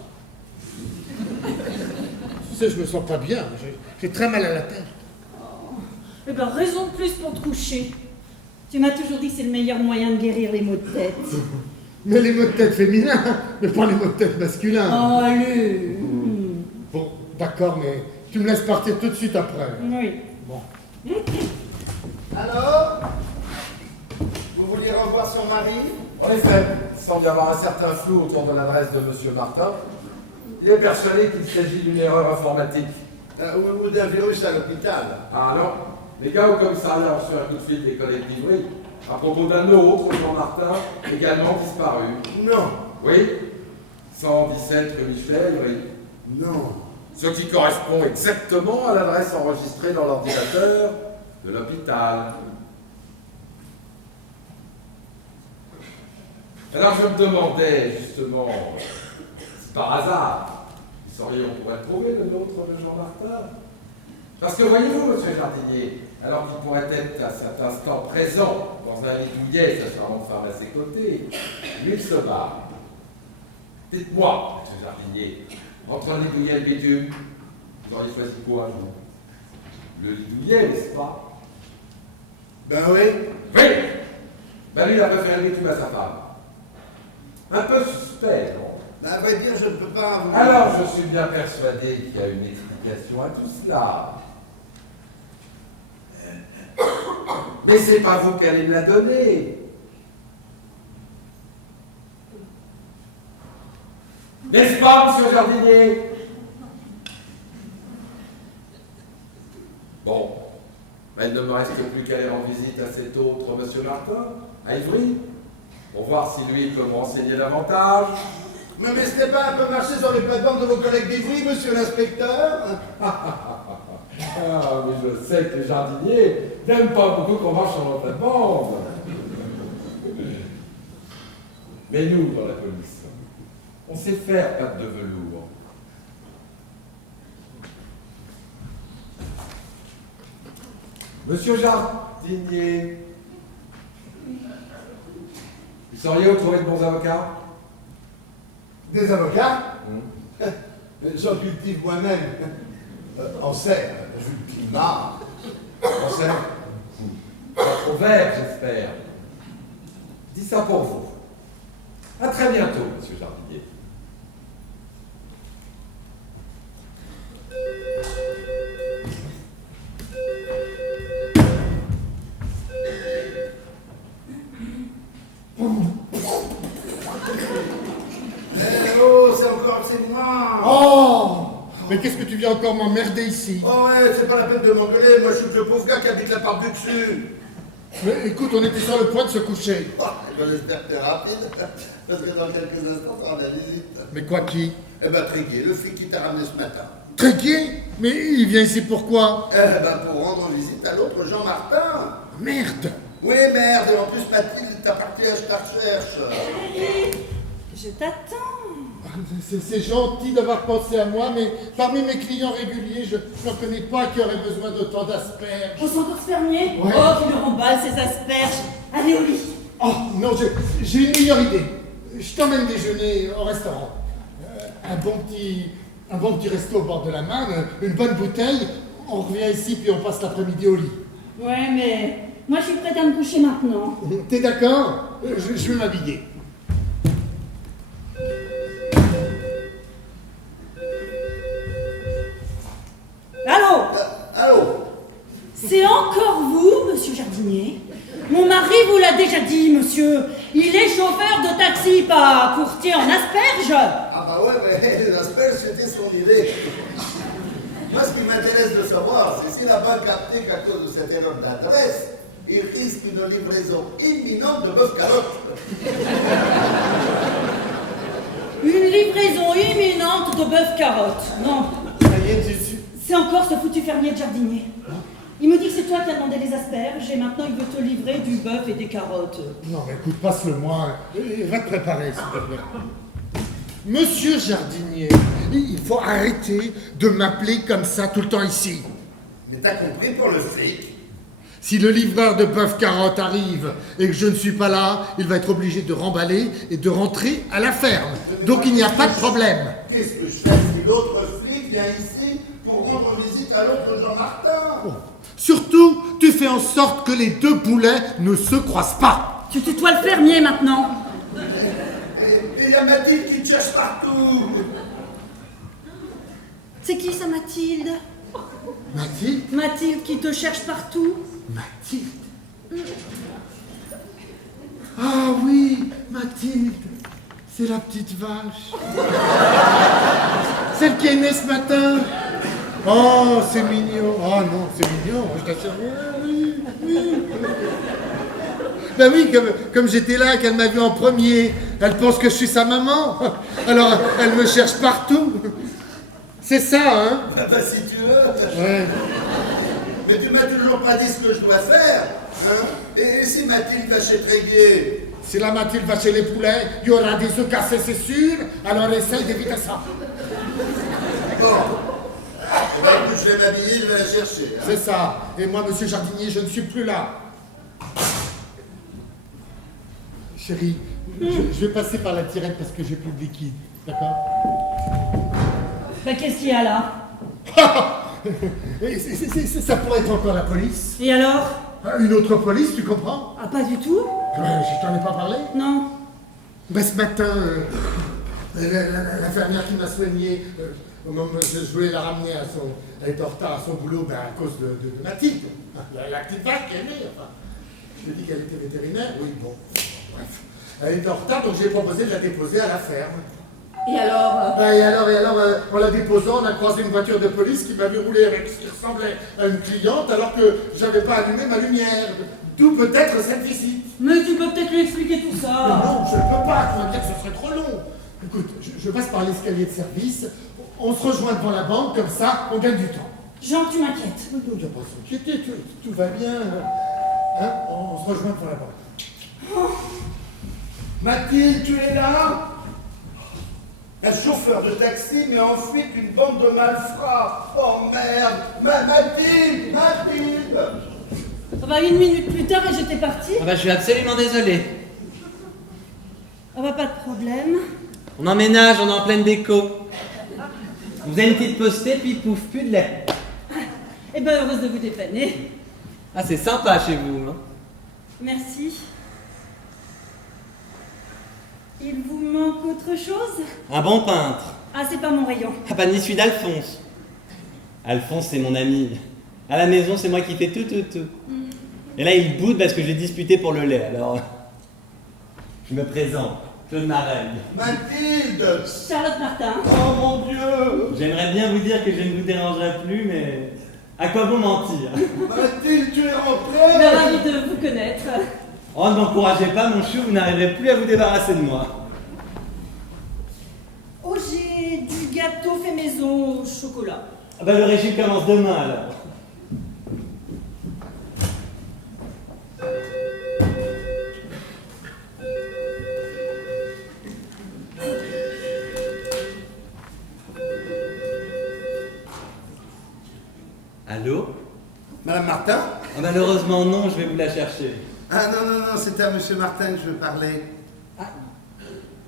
Tu sais, je me sens pas bien. J'ai très mal à la tête. Eh ben, raison de plus pour te coucher. Tu m'as toujours dit que c'est le meilleur moyen de guérir les maux de tête. Mais les maux de tête féminins, mais pas les maux de tête masculins. Oh, allez. Bon, d'accord, mais tu me laisses partir tout de suite après. Oui. Bon. alors? Vous vouliez revoir son mari? En effet, il semble y avoir un certain flou autour de l'adresse de M. Martin. Il est persuadé qu'il s'agit d'une erreur informatique. Ou d'un virus à l'hôpital? Ah non, les gars au commissariat ont reçu un coup de fil des collègues d'Ivry à propos d'un autre, Jean Martin, également disparu. Non. Oui, 117 rue Michel, oui. Non. Ce qui correspond exactement à l'adresse enregistrée dans l'ordinateur de l'hôpital. Alors je me demandais justement, si par hasard, vous sauriez on pourrait trouver le nôtre de Jean Martin. Parce que voyez-vous, monsieur Jardinier, alors qu'il pourrait être à cet instant présent dans un lit douillet, sa charmante femme à ses côtés, lui il se bat. Dites-moi, monsieur Jardinier, entre les douillet et le bitume, vous auriez choisi quoi, vous? Le lit douillet, n'est-ce pas? Ben oui. Oui. Ben lui, il a préféré le bitume à sa femme. Un peu suspect, non? À vrai dire, je ne peux pas... Alors, je suis bien persuadé qu'il y a une explication à tout cela. Mais c'est pas vous qui allez me la donner. N'est-ce pas, monsieur Jardinier? Bon, il ne me reste plus qu'à aller rendre visite à cet autre monsieur Martin, à Ivry, pour voir si lui peut me renseigner davantage. Mais ce n'est pas un peu marcher sur les plates-bandes de vos collègues d'Ivry, monsieur l'inspecteur? Ah, mais je sais que les jardiniers T'aimes pas beaucoup qu'on marche sur notre bande. Mais nous, dans la police, on sait faire patte de velours. Monsieur Jardinier, vous sauriez où trouver de bons avocats? Des avocats J'en cultive moi-même. En serre, vu le climat. En serre? Pas trop vert, j'espère. Je dis ça pour vous. À très bientôt, monsieur Jardinier. C'est moi. Oh! Mais qu'est-ce que tu viens encore m'emmerder ici? Oh ouais, c'est pas la peine de m'engueuler, moi je suis le pauvre gars qui habite la part du dessus. Mais écoute, on était sur le point de se coucher. Oh, j'espère que t'es rapide, parce que dans quelques instants, on a la visite. Mais quoi qui? Eh ben, Tréguier, le flic qui t'a ramené ce matin. Tréguier? Mais il vient ici pourquoi? Eh ben, pour rendre visite à l'autre Jean-Martin. Merde! Oui, merde, et en plus, Mathilde, t'as parti à ta recherche. Je t'attends. C'est gentil d'avoir pensé à moi, mais parmi mes clients réguliers, je n'en connais pas qui auraient besoin d'autant d'asperges. On s'endort ce fermier? Ouais. Oh, tu me remballes ces asperges. Allez au lit. Oh non, j'ai une meilleure idée. Je t'emmène déjeuner au restaurant. Un bon petit resto au bord de la Marne, une bonne bouteille. On revient ici puis on passe l'après-midi au lit. Ouais, mais moi je suis prête à me coucher maintenant. T'es d'accord? Je vais m'habiller. Allô? Allô? C'est encore vous, monsieur Jardinier? Mon mari vous l'a déjà dit, monsieur. Il est chauffeur de taxi, pas courtier en asperges. Ah bah ouais, mais les asperges, c'était son idée. Moi, ce qui m'intéresse de savoir, c'est si la banque a appris qu'à cause de cette erreur d'adresse, il risque une livraison imminente de bœuf carotte. Une livraison imminente de bœuf carotte. Non. C'est encore ce foutu fermier de jardinier. Il me dit que c'est toi qui as demandé les asperges et maintenant il veut te livrer du bœuf et des carottes. Non mais écoute, passe-le-moi. Va te préparer, s'il te plaît. Monsieur Jardinier, il faut arrêter de m'appeler comme ça tout le temps ici. Mais t'as compris pour le fric? Si le livreur de bœuf carotte arrive et que je ne suis pas là, il va être obligé de remballer et de rentrer à la ferme. Donc il n'y a pas de problème. Qu'est-ce que je fais si l'autre flic vient ici pour rendre visite à l'autre Jean-Martin? Oh. Surtout, tu fais en sorte que les deux poulets ne se croisent pas. Tu tutoies le fermier maintenant. Et il y a Mathilde qui te cherche partout. C'est qui ça, Mathilde? Mathilde? Mathilde qui te cherche partout. Mathilde? Ah oui, Mathilde. C'est la petite vache. Celle qui est née ce matin. Oh, c'est mignon. Oh non, c'est mignon, je t'assure. Oui, oui. Ben oui, comme j'étais là, qu'elle m'a vu en premier, elle pense que je suis sa maman. Alors, elle me cherche partout. C'est ça, hein? Ah bah si tu veux. Ouais. Mais tu m'as toujours pas dit ce que je dois faire, hein? Et si Mathilde va chez Tréguier? Si la Mathilde va chez les poulets, il y aura des œufs cassés, c'est sûr. Alors essaye d'éviter ça. Bon. Eh ben, écoute, je vais m'habiller, je vais la chercher. Hein? C'est ça. Et moi, monsieur Jardinier, je ne suis plus là. Chérie, je vais passer par la tirette parce que j'ai plus de liquide. D'accord? Bah qu'est-ce qu'il y a là? Ça pourrait être encore la police. Et alors? Une autre police, tu comprends? Ah, pas du tout? Je t'en ai pas parlé? Non. Ben, ce matin, l'infirmière qui m'a soigné, je voulais la ramener à son... Elle est en retard à son boulot à cause de Mathilde. La petite vache qui est née, enfin. Je lui ai dit qu'elle était vétérinaire, oui, bon. Bref. Elle était en retard, donc j'ai proposé de la déposer à la ferme. Et alors? Et alors, en la déposant, on a croisé une voiture de police qui m'avait roulé avec ce qui ressemblait à une cliente alors que j'avais pas allumé ma lumière. D'où peut-être cette visite. Mais tu peux peut-être lui expliquer tout ça. Non, je ne peux pas, tu vas me dire que ce serait trop long. Écoute, je passe par l'escalier de service, on se rejoint devant la banque, comme ça, on gagne du temps. Jean, tu m'inquiètes. Non, il n'y a pas à s'inquiéter, tout va bien. Hein, on se rejoint devant la porte. Mathilde, tu es là? Un chauffeur de taxi met en fuite une bande de malfrats. Oh merde! Mathilde! Mathilde! Ah bah, 1 minute plus tard et j'étais partie. Ah bah, je suis absolument désolé. Ah bah, pas de problème. On emménage, on est en pleine déco. Vous avez une petite postée, puis pouf, plus de lait. Eh ben, heureuse de vous dépanner. Ah, c'est sympa chez vous, hein. Merci. Il vous manque autre chose? Un bon peintre. Ah, c'est pas mon rayon. Ah bah, ni celui d'Alphonse. Alphonse, c'est mon ami. À la maison, c'est moi qui fais tout. Et là, il boude parce que j'ai disputé pour le lait, alors... Je me présente, Claude Mareuil. Mathilde! Charlotte Martin. Oh mon Dieu! J'aimerais bien vous dire que je ne vous dérangerai plus, mais... À quoi bon mentir? Mathilde, tu es Ben, rentrée! ravi de vous connaître. Oh, ne m'encouragez pas, mon chou, vous n'arriverez plus à vous débarrasser de moi. Oh, j'ai du gâteau fait maison au chocolat. Ah bah, le régime commence demain, alors. Allô? Madame Martin? Ah, malheureusement, non, je vais vous la chercher. Ah non, c'était à Monsieur Martin que je veux parler.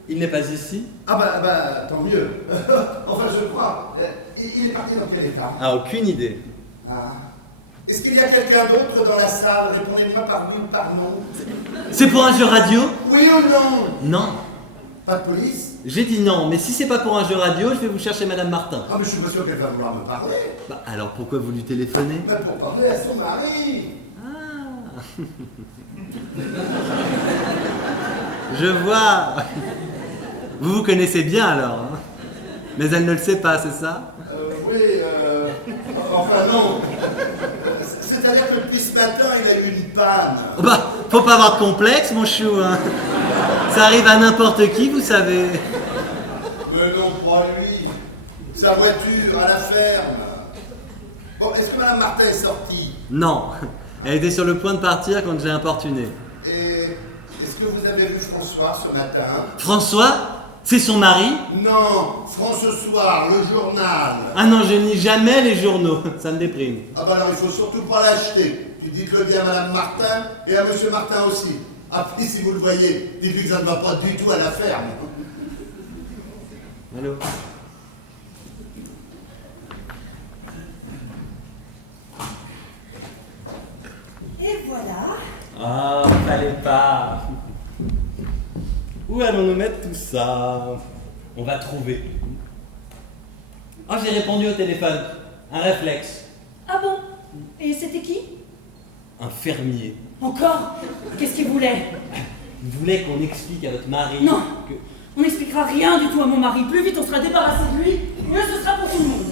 Il n'est pas ici? Ah bah, tant mieux. Enfin, je crois. Il est parti dans quel état? Ah, aucune idée. Ah. Est-ce qu'il y a quelqu'un d'autre dans la salle? Répondez-moi par oui ou par non. C'est pour un jeu radio? Oui ou non? Non. Pas de police? J'ai dit non, mais si c'est pas pour un jeu radio, je vais vous chercher Madame Martin. Ah mais je suis pas sûr qu'elle va vouloir me parler. Bah, alors pourquoi vous lui téléphonez? Mais pour parler à son mari. Ah. Je vois. Vous vous connaissez bien alors, hein. Mais elle ne le sait pas, c'est ça? Oui, enfin non. C'est-à-dire que depuis ce matin, il a eu une panne. Bah, faut pas avoir de complexe, mon chou, hein. Ça arrive à n'importe qui, vous savez. Mais non, pas lui. Sa voiture, à la ferme. Bon, est-ce que Madame Martin est sortie? Non, elle était sur le point de partir quand j'ai importuné. Et est-ce que vous avez vu François ce matin? François? C'est son mari? Non, France Soir, le journal. Ah non, je ne lis jamais les journaux, ça me déprime. Ah bah alors il faut surtout pas l'acheter. Tu dites-le bien à Madame Martin et à Monsieur Martin aussi. Ah puis si vous le voyez, dites-lui que ça ne va pas du tout à la ferme. Allô? Et voilà. Ah, fallait pas. Où allons-nous mettre tout ça? On va trouver. Ah, j'ai répondu au téléphone. Un réflexe. Ah bon? Et c'était qui? Un fermier. Encore? Qu'est-ce qu'il voulait? Il voulait qu'on explique à votre mari Non. que... On n'expliquera rien du tout à mon mari. Plus vite on sera débarrassé de lui, mieux ce sera pour tout le monde.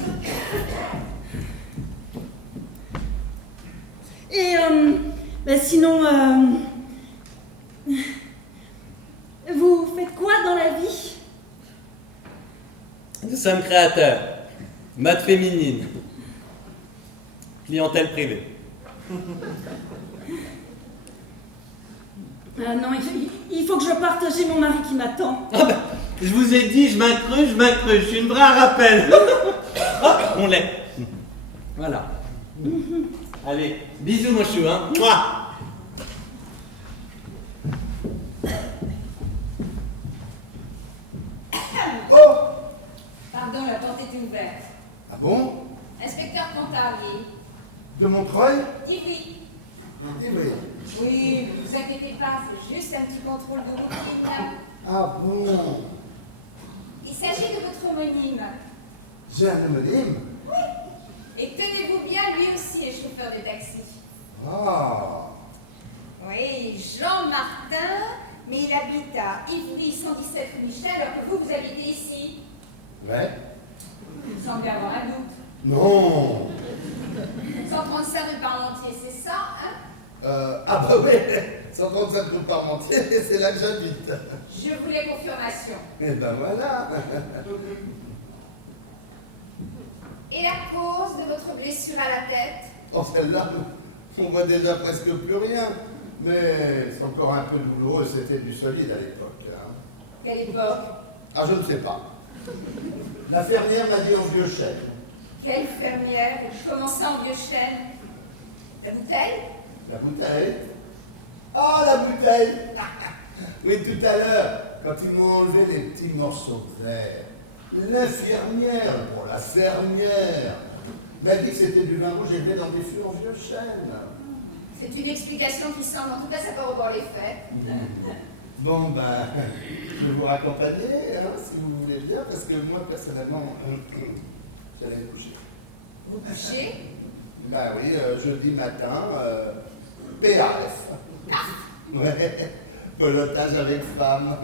Et sinon, vous faites quoi dans la vie? Nous sommes créateurs. Mode féminine. Clientèle privée. Ah non, il faut que je parte, j'ai mon mari qui m'attend. Ah bah, je vous ai dit, je m'incruste, je suis une vraie rappel. Hop, on l'est. Voilà. Allez, bisous mon chou, hein. Mouah. Oh! Pardon, la porte est ouverte. Ah bon? Inspecteur Pontarlier. De Montreuil? Dis oui. Eh oui. Oui, ne vous inquiétez pas, c'est juste un petit contrôle de routine. Ah bon? Il s'agit de votre homonyme. J'ai un homonyme? Oui. Et tenez-vous bien, lui aussi est chauffeur de taxi. Ah! Oui, Jean Martin, mais il habite à Ivry 117 rue Michel, alors que vous habitez ici. Ouais? Vous semblez avoir un doute. Non! 135 rue Parmentier, c'est ça, hein? Ah bah ouais, 135 rue Parmentier, c'est là que j'habite. Je voulais confirmation. Et ben voilà. Et la cause de votre blessure à la tête? Oh, celle-là, on voit déjà presque plus rien. Mais c'est encore un peu douloureux, c'était du solide à l'époque. Hein. Quelle époque? Ah, je ne sais pas. La fermière m'a dit en vieux chêne. Quelle fermière? Comment ça en vieux chêne? La bouteille? La bouteille? Ah, la bouteille. Oui, tout à l'heure, quand ils m'ont enlevé les petits morceaux de verre, l'infirmière, pour la fermière, m'a dit que c'était du vin rouge élevé dans des fûts en vieux chêne. C'est une explication qui semble en tout cas savoir revoir les faits. Bon, ben, je vais vous raccompagner, hein, si vous voulez bien, parce que moi, personnellement, j'allais me coucher. Vous couchez? Ben oui, jeudi matin, PAF. Ouais, pelotage avec femme.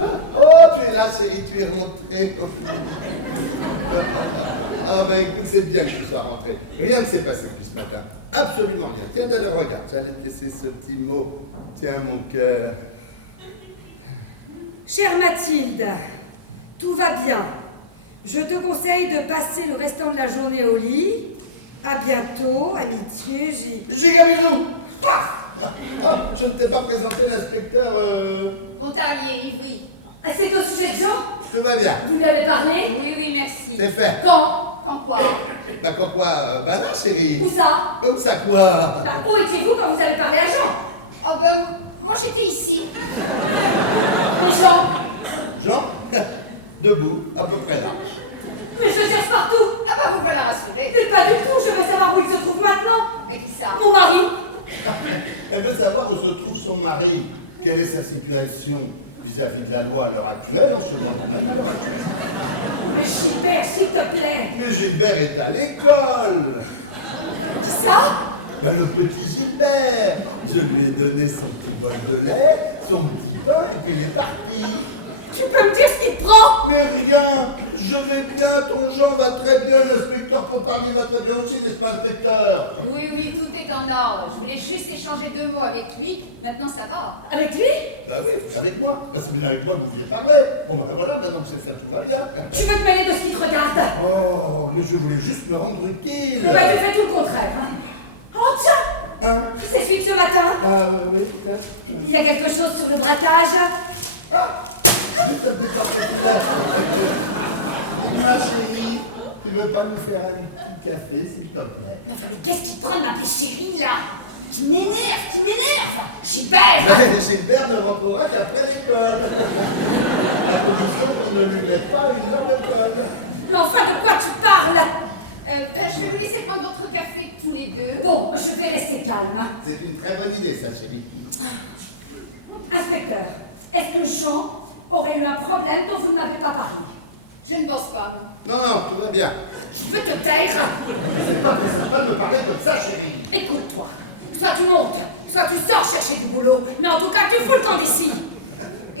Oh, tu es là, chérie, tu es rentrée. Ah ben écoute, c'est bien que tu sois rentrée. Rien ne s'est passé depuis ce matin. Absolument rien. Tiens, d'ailleurs, regarde, j'allais te laisser ce petit mot. Tiens, mon cœur. Chère Mathilde, tout va bien. Je te conseille de passer le restant de la journée au lit. À bientôt, amitié, Giga bisous. Ah, je ne t'ai pas présenté l'inspecteur. Pontarlier, Ivry. C'est au sujet de Jean? Tout va bien. Vous lui avez parlé? Oui, oui, merci. C'est fait. Quand? Quand quoi? Bah quand quoi? Bah là, chérie. Où ça? Où ça quoi? Bah, où étiez-vous quand vous avez parlé à Jean? Oh ben, moi j'étais ici. Et Jean? Jean? Debout, à peu près là. Mais je cherche partout. Ah bah vous voilà rassuré. Mais pas du tout, je veux savoir où il se trouve maintenant. Mais qui ça? Mon mari. Elle veut savoir où se trouve son mari. Quelle est sa situation vis-à-vis de la loi à l'heure actuelle en ce moment. Mais Gilbert, s'il te plaît. Mais Gilbert est à l'école. Qui ça? Ben, le petit Gilbert. Je lui ai donné son petit bol de lait, son petit pain, et puis il est parti. Tu peux me dire ce qu'il te prend? Mais rien, je vais bien, ton Jean va très bien, l'inspecteur Pontarlier va très bien aussi, n'est-ce pas, inspecteur? Oui, oui, tout est en ordre. Je voulais juste échanger 2 mots avec lui. Maintenant ça va. Avec lui? Bah oui, avec moi. Bah, c'est bien avec moi que vous voulez parler. Bon, ben voilà, maintenant que c'est fait, tout va bien. Tu veux te mêler de ce qui te regarde? Oh, mais je voulais juste me rendre utile. Eh ben, tu fais tout le contraire. Hein. Oh tiens! Hein? C'est celui de ce matin. Ah, oui, peut-être. Il y a quelque chose sur le braquage. Ah! Ma chérie, tu veux pas nous faire un petit café, s'il te plaît? Enfin, mais qu'est-ce qui te prend de m'appeler chérie, là? Qui m'énerve! Gilbert! Gilbert ne rentrera qu'après l'école. À condition qu'on ne lui mette pas une heure de colle. Mais enfin, de quoi tu parles? Je vais vous laisser prendre votre café tous les deux. Bon, je vais rester calme. C'est une très bonne idée, ça, chérie. Inspecteur, est-ce que Jean aurait eu un problème dont vous ne m'avez pas parlé? Je ne pense pas. Non, non, tout va bien. Je peux te taire. C'est pas possible de me parler comme ça, chérie. Écoute-toi, soit tu montes, soit tu sors chercher du boulot, mais en tout cas, tu fous le camp d'ici.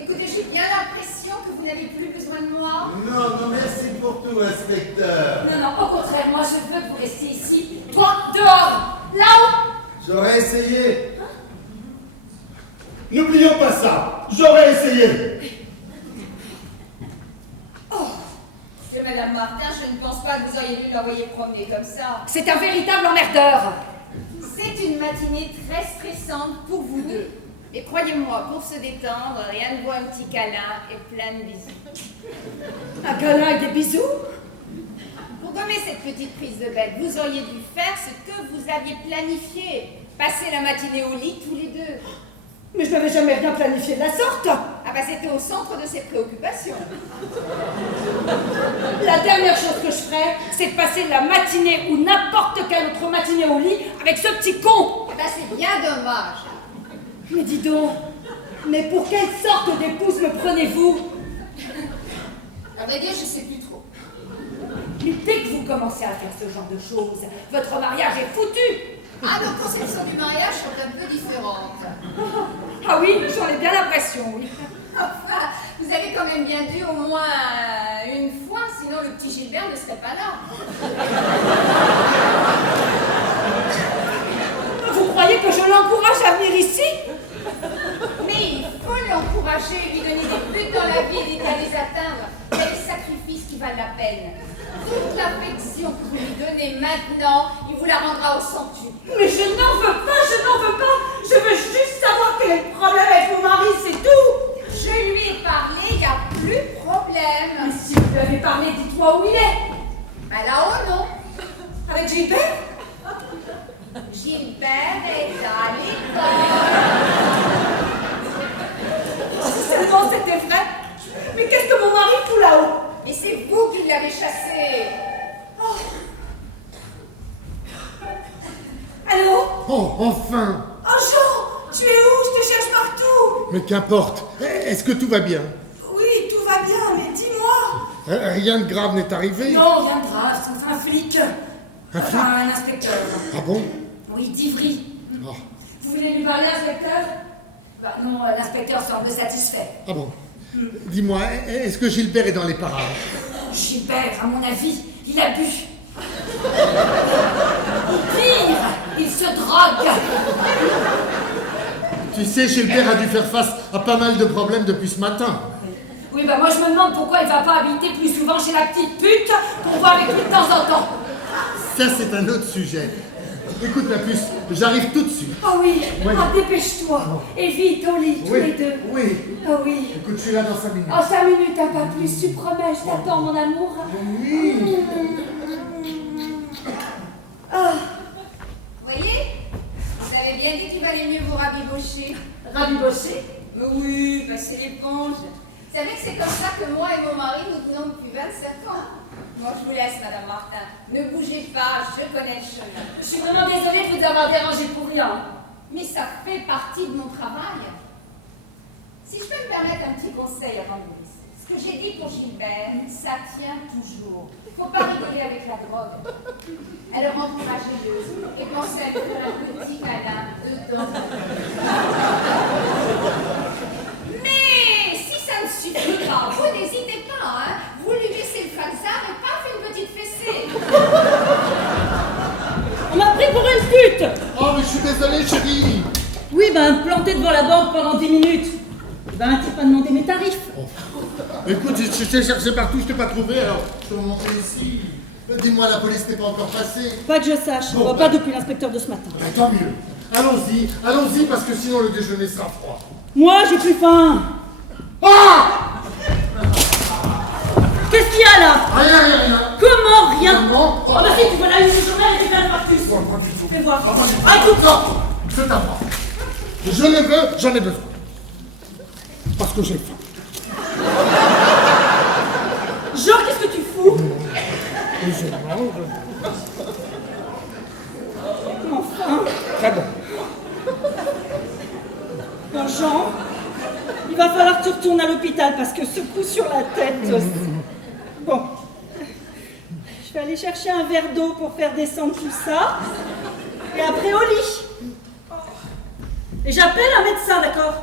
Écoutez, j'ai bien l'impression que vous n'avez plus besoin de moi. Non, non, merci pour tout, inspecteur. Non, non, au contraire, moi je veux que vous restiez ici. Toi, dehors, là-haut. J'aurais essayé. N'oublions pas ça. J'aurais essayé. Monsieur et Madame Martin, je ne pense pas que vous auriez dû l'envoyer promener comme ça. C'est un véritable emmerdeur. C'est une matinée très stressante pour vous deux. Et croyez-moi, pour se détendre, rien ne vaut un petit câlin et plein de bisous. Un câlin avec des bisous? Pour gommer cette petite prise de bête, vous auriez dû faire ce que vous aviez planifié. Passer la matinée au lit tous les deux. Mais je n'avais jamais rien planifié de la sorte. Ah bah c'était au centre de ses préoccupations. La dernière chose que je ferais, c'est de passer la matinée ou n'importe quelle autre matinée au lit avec ce petit con. Ah bah c'est bien dommage. Mais dis donc, mais pour quelle sorte d'épouse me prenez-vous? À vrai dire, je sais plus trop. Mais dès que vous commencez à faire ce genre de choses, votre mariage est foutu. Ah, nos conceptions du mariage sont un peu différentes. Ah oui, j'en ai bien l'impression, oui. Enfin, vous avez quand même bien dû au moins une fois, sinon le petit Gilbert ne serait pas là. Vous croyez que je l'encourage à venir ici? Mais il faut l'encourager, lui donner des buts dans la vie et l'aider à les atteindre. Quel sacrifice qui valent la peine. Toute l'affection Maintenant, il vous la rendra au centuple. Mais je n'en veux pas, je n'en veux pas. Je veux juste savoir quel est le problème avec mon mari, c'est tout. Je lui ai parlé, il n'y a plus de problème. Mais si vous lui avez parlé, dites-moi où il est. Bah là-haut, non. Avec Gilbert? Gilbert est à l'école. Si seulement c'était vrai. Mais qu'est-ce que mon mari fout là-haut? Et c'est vous qui l'avez chassé. Oh. Allô? Oh, enfin! Oh Jean, tu es où? Je te cherche partout. Mais qu'importe, est-ce que tout va bien? Oui, tout va bien, mais dis-moi. Rien de grave n'est arrivé? Non, rien de grave, c'est un flic. Un flic? Un inspecteur. Ah bon? Oui, d'Ivry. Oh. Vous voulez lui parler, inspecteur? Bah non, l'inspecteur semble satisfait. Ah bon? Dis-moi, est-ce que Gilbert est dans les parages? Gilbert, à mon avis, il a bu. Ou pire, il se drogue. Tu sais, Gilbert a dû faire face à pas mal de problèmes depuis ce matin. Oui, bah moi je me demande pourquoi il va pas habiter plus souvent chez la petite pute qu'on voit avec lui de temps en temps. Ça, c'est un autre sujet. Écoute, ma puce, j'arrive tout de suite. Oh oui, Ouais. ah, dépêche-toi. Et vite, au lit, tous les deux. Oui. Oh oui. Écoute, je suis là dans 5 minutes. En 5 minutes, un pas plus, tu promets, je t'attends, mon amour. Oui. Ah, Vous voyez? Vous avez bien dit qu'il valait mieux vous rabibocher. rabiboché. Mais oui, passez l'éponge. Vous savez que c'est comme ça que moi et mon mari nous tenons depuis 25 ans. Moi, je vous laisse, Madame Martin. Ne bougez pas, je connais le chemin. Je suis vraiment désolée de vous avoir dérangé pour rien. Mais ça fait partie de mon travail. Si je peux me permettre un petit conseil avant de vous laisser. Ce que j'ai dit pour Gilbert, ça tient toujours. Il ne faut pas rigoler avec la drogue. Alors encouragez-le et pensez à faire un petit câlin dedans. Mais si ça ne suffit pas, vous n'hésitez pas, hein. Vous lui laissez le falzar et paf, une petite fessée. On m'a pris pour une pute. Oh, mais je suis désolé, chérie. Oui, ben, planté devant la banque pendant 10 minutes. Ben, un type m'a demandé mes tarifs. Écoute, je t'ai cherché partout, je t'ai pas trouvé, alors je suis remonté ici. Dis-moi, la police n'est pas encore passée. Pas que je sache, Bon, pas depuis l'inspecteur de ce matin. Ah, tant mieux. Allons-y, parce que sinon le déjeuner sera froid. Moi, j'ai plus faim. Ah! Qu'est-ce qu'il y a là? Rien. Comment rien? Comment? Oh bah si, tu vois la une journée, elle est bien partout. Bon, pas du tout. Fais voir. Ah, pas du tout. Ah, écoute, non. C'est à moi. Je le veux, j'en ai besoin. Parce que j'ai faim. Jean, qu'est-ce que tu fous? Et je mange. Enfin. Très bon. Bon, Jean, il va falloir que tu retournes à l'hôpital parce que ce coup sur la tête... Bon. Je vais aller chercher un verre d'eau pour faire descendre tout ça. Et après au lit. Et j'appelle un médecin, d'accord?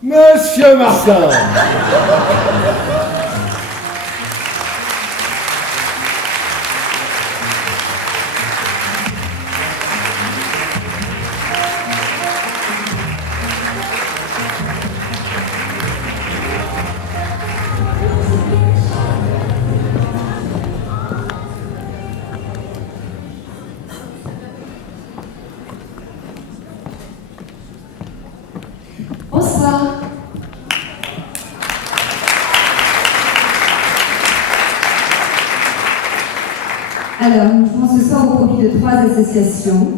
Monsieur Martin. Bonsoir. Alors, nous jouons ce soir au profit de 3 associations.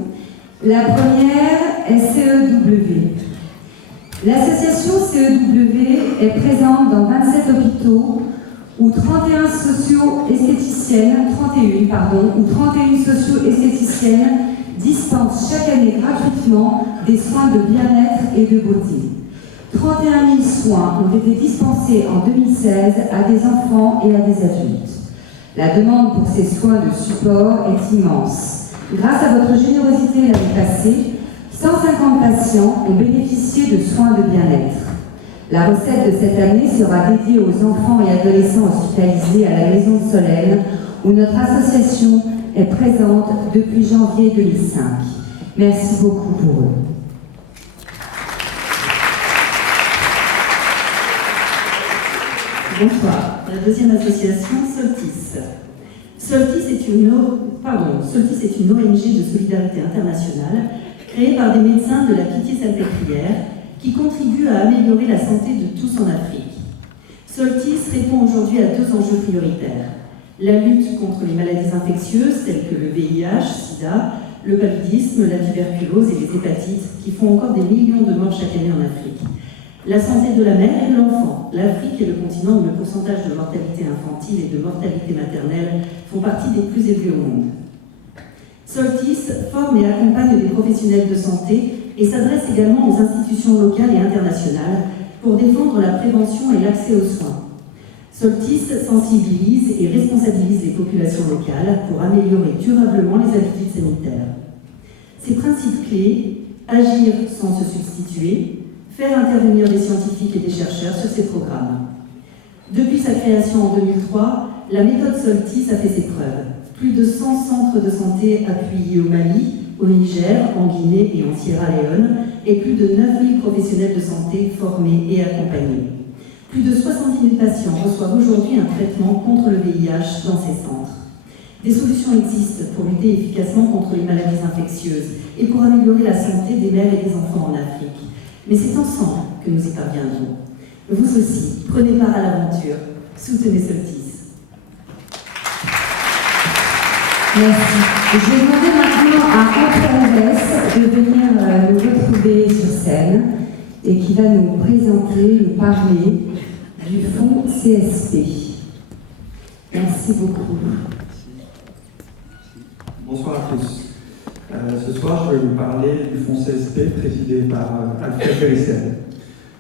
La première est CEW. L'association CEW est présente dans 27 hôpitaux où 31 socio-esthéticiennes dispensent chaque année gratuitement des soins de bien-être et de beauté. 31 000 soins ont été dispensés en 2016 à des enfants et à des adultes. La demande pour ces soins de support est immense. Grâce à votre générosité l'année passée, 150 patients ont bénéficié de soins de bien-être. La recette de cette année sera dédiée aux enfants et adolescents hospitalisés à la Maison de Solène, où notre association est présente depuis janvier 2005. Merci beaucoup pour eux. Bonsoir. La deuxième association, Soltis. Soltis est une ONG de solidarité internationale créée par des médecins de la Pitié-Salpêtrière qui contribuent à améliorer la santé de tous en Afrique. Soltis répond aujourd'hui à 2 enjeux prioritaires. La lutte contre les maladies infectieuses telles que le VIH, SIDA, le paludisme, la tuberculose et les hépatites qui font encore des millions de morts chaque année en Afrique. La santé de la mère et de l'enfant. L'Afrique est le continent où le pourcentage de mortalité infantile et de mortalité maternelle font partie des plus élevés au monde. Soltis forme et accompagne des professionnels de santé et s'adresse également aux institutions locales et internationales pour défendre la prévention et l'accès aux soins. Soltis sensibilise et responsabilise les populations locales pour améliorer durablement les habitudes sanitaires. Ses principes clés, agir sans se substituer, faire intervenir des scientifiques et des chercheurs sur ces programmes. Depuis sa création en 2003, la méthode Soltis a fait ses preuves. Plus de 100 centres de santé appuyés au Mali, au Niger, en Guinée et en Sierra Leone, et plus de 9000 professionnels de santé formés et accompagnés. Plus de 70 000 patients reçoivent aujourd'hui un traitement contre le VIH dans ces centres. Des solutions existent pour lutter efficacement contre les maladies infectieuses et pour améliorer la santé des mères et des enfants en Afrique. Mais c'est ensemble que nous y parviendrons. Vous aussi, prenez part à l'aventure. Soutenez Soltis. Merci. Je vais demander maintenant à Antoine Vess de venir nous retrouver sur scène et qui va nous présenter, nous parler du fonds CSP. Merci beaucoup. Bonsoir à tous. Ce soir, je vais vous parler du fonds CSP présidé par Alfred Bérissel.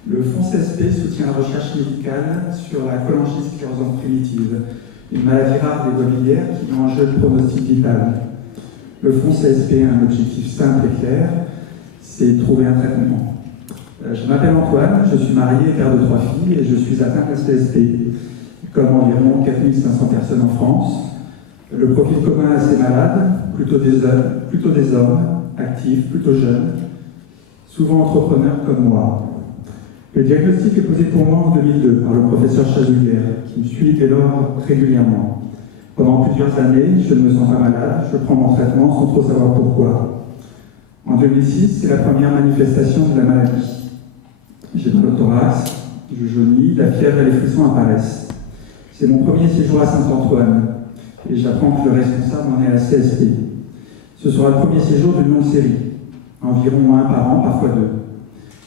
Le fonds CSP soutient la recherche médicale sur la cholangiosklerose primitive, une maladie rare des voies biliaires qui met en jeu le pronostic vital. Le fonds CSP a un objectif simple et clair, c'est trouver un traitement. Je m'appelle Antoine, je suis marié et père de 3 filles et je suis atteint de CSP, comme environ 4500 personnes en France. Le profil commun à ces malades, plutôt des hommes, actifs, plutôt jeunes, souvent entrepreneurs comme moi. Le diagnostic est posé pour moi en 2002 par le professeur Chazoulière, qui me suit dès lors régulièrement. Pendant plusieurs années, je ne me sens pas malade, je prends mon traitement sans trop savoir pourquoi. En 2006, c'est la première manifestation de la maladie. J'ai mal au thorax, je jaunis, la fièvre et les frissons apparaissent. C'est mon premier séjour à Saint-Antoine, et j'apprends que le responsable en est à CSP. Ce sera le premier séjour d'une longue série, environ 1 par an, parfois 2.